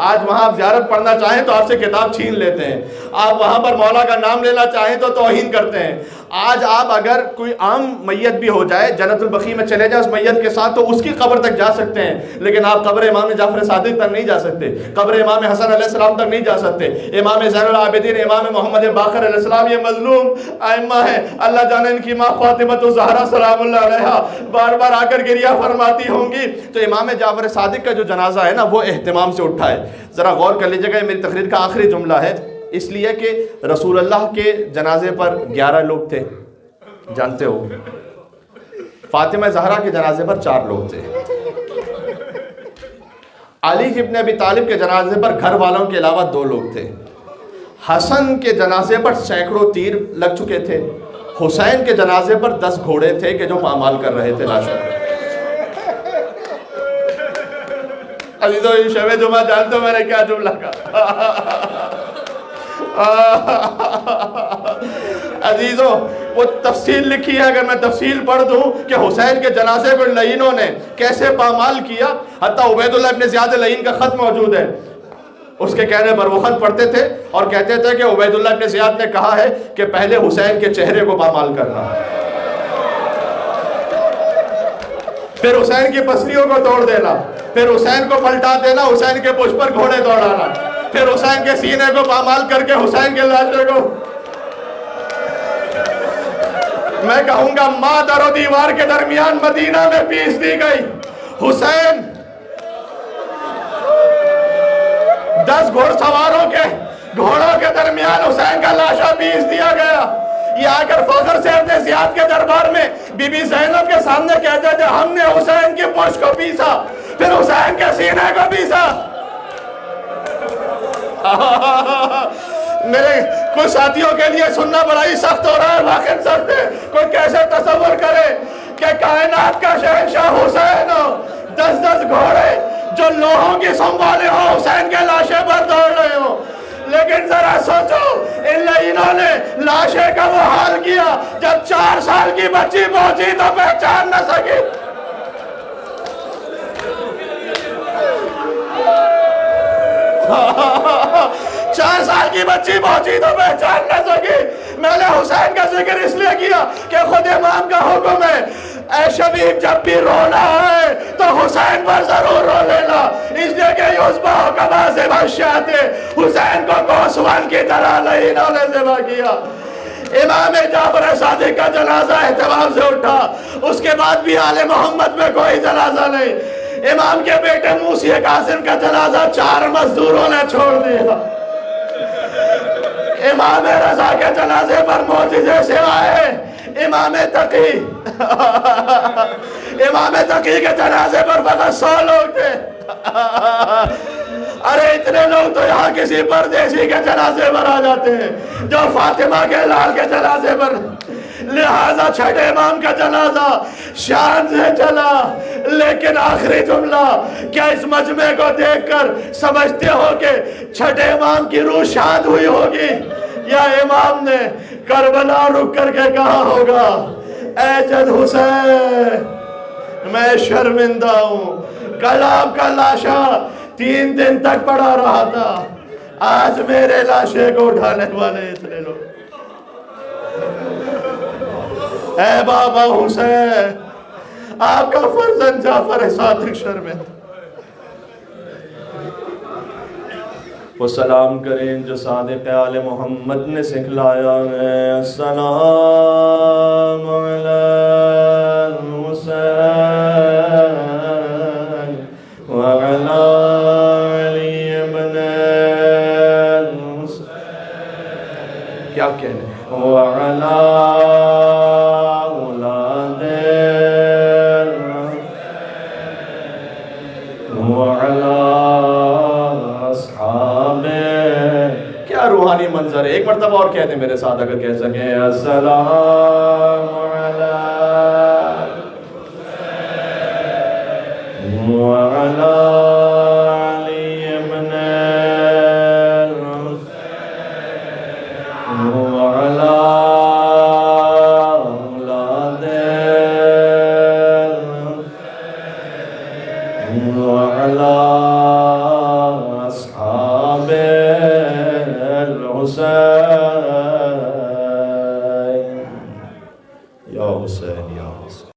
آج وہاں آپ زیارت پڑھنا چاہیں تو آپ سے کتاب چھین لیتے ہیں، آپ وہاں پر مولا کا نام لینا چاہیں تو توہین کرتے ہیں. آج آپ اگر کوئی عام میت بھی ہو جائے، جنت البقیع میں چلے جائیں اس میت کے ساتھ، تو اس کی قبر تک جا سکتے ہیں، لیکن آپ قبر امام جعفر صادق تک نہیں جا سکتے، قبر امام حسن علیہ السلام تک نہیں جا سکتے. امام زین العابدین، امام محمد باقر علیہ السلام یہ مظلوم ائمہ ہیں، اللہ جانے ان کی ماں فاطمہ الزہرا سلام اللہ علیہا بار بار آ کر گریہ فرماتی ہوں گی. تو امام جعفر صادق کا جو جنازہ ہے نا وہ اہتمام سے اٹھا ہے. ذرا غور کر لیجیے گا، یہ میری تقریر کا آخری جملہ ہے، اس لیے کہ رسول اللہ کے جنازے پر 11 لوگ تھے، جانتے ہو. فاطمہ زہرا کے جنازے پر 4 لوگ تھے. علی ابن ابی طالب کے جنازے پر گھر والوں کے علاوہ 2 لوگ تھے. حسن کے جنازے پر سینکڑوں تیر لگ چکے تھے. حسین کے جنازے پر 10 گھوڑے تھے کہ جو پامال کر رہے تھے لاشوں. عزیزو یہ شب جمعہ جانتے ہو میں نے کیا جملہ کہا؟ عزیزو وہ تفصیل لکھی ہے، اگر میں تفصیل پڑھ دوں کہ حسین کے جنازے پر لعینوں نے کیسے پامال کیا. حتیٰ عبید اللہ ابن زیاد لعین کا خط موجود ہے، اس کے کہنے پر وہ خط پڑھتے تھے اور کہتے تھے کہ عبید اللہ ابن زیاد نے کہا ہے کہ پہلے حسین کے چہرے کو پامال کرنا، پھر حسین کی پسلیوں کو توڑ دینا، پھر حسین کو پلٹا دینا، حسین کے پشت پر گھوڑے دوڑانا، پھر حسین کے سینے کو پامال کر کے حسین کے لاشے کو، میں کہوں گا ماں در و دیوار کے درمیان مدینہ میں پیس دی گئی. حسین 10 گھوڑ سواروں کے گھوڑوں کے درمیان حسین کا لاشا پیس دیا گیا. یہ آ کر فخر سے ابن زیاد کے دربار میں بی بی زینب کے سامنے کہتے تھے ہم نے حسین کی پشت کو پیسا، پھر حسین کے سینے کو پیسا. میرے کچھ ساتھیوں کے لیے سننا بڑا ہی سخت ہو رہا ہے، واقعی سخت ہے. کوئی کیسے تصور کرے کہ کائنات کا شہنشاہ حسین ہو، 10 گھوڑے جو لوہوں کی سنبھالے ہو حسین کے لاشے پر دوڑ رہے ہو. لیکن ذرا سوچو ان لعینوں نے لاشے کا وہ حال کیا، جب 4 سال کی بچی پہنچی تو پہچان نہ سکی. 4 سال کی بچی پہنچی تو پہچان نہ سکی. میں نے حسین کا ذکر اس لیے کیا کہ خود امام کا حکم ہے، اے شبیب جب بھی رونا ہے تو حسین پر ضرور رو لینا، اس لیے کہ یوسبہ کما سے بشاتے حسین کو گوسفند کی طرح لعینوں نے ذبح کیا. امام جعفر صادق کا جنازہ اہتمام سے اٹھا، اس کے بعد بھی آل محمد میں کوئی جنازہ نہیں. امام کے بیٹے موسیٰ کاظم کا جنازہ 4 مزدوروں نے چھوڑ دیا. امام رضا کے جنازے پر معجزے سے آئے امام تقی امام تقی کے جنازے پر فقط 100 لوگ تھے. ارے اتنے لوگ تو یہاں کسی پردیسی کے جنازے پر آ جاتے ہیں جو فاطمہ کے لال کے جنازے پر. لہذا چھٹے امام کا جنازہ شان سے چلا. لیکن آخری جملہ کیا اس مجمع کو دیکھ کر سمجھتے ہو کہ چھٹے امام کی روح شاد ہوئی ہوگی، یا امام نے کربلا رک کر کے کہا ہوگا اے جد حسین میں شرمندہ ہوں، کل آپ کا لاشا 3 دن تک پڑا رہا تھا، آج میرے لاشے کو اٹھانے والے اتنے لوگ. اے بابا حسین آپ کا فرزند جعفر صادق شرمندہ. وہ سلام کریں جو صادق آل محمد نے سکھلایا ہے۔ السلام علی الحسین وعلی علی ابن الحسین، کیا کہنے، وعلی اولاد وعلی اصحاب، کیا روحانی منظر ہے۔ ایک مرتبہ اور کہہ دیں میرے ساتھ اگر کہہ سکیں، السلام علی وعلی علی ابن الحسین وعلی اولاد الحسین وعلی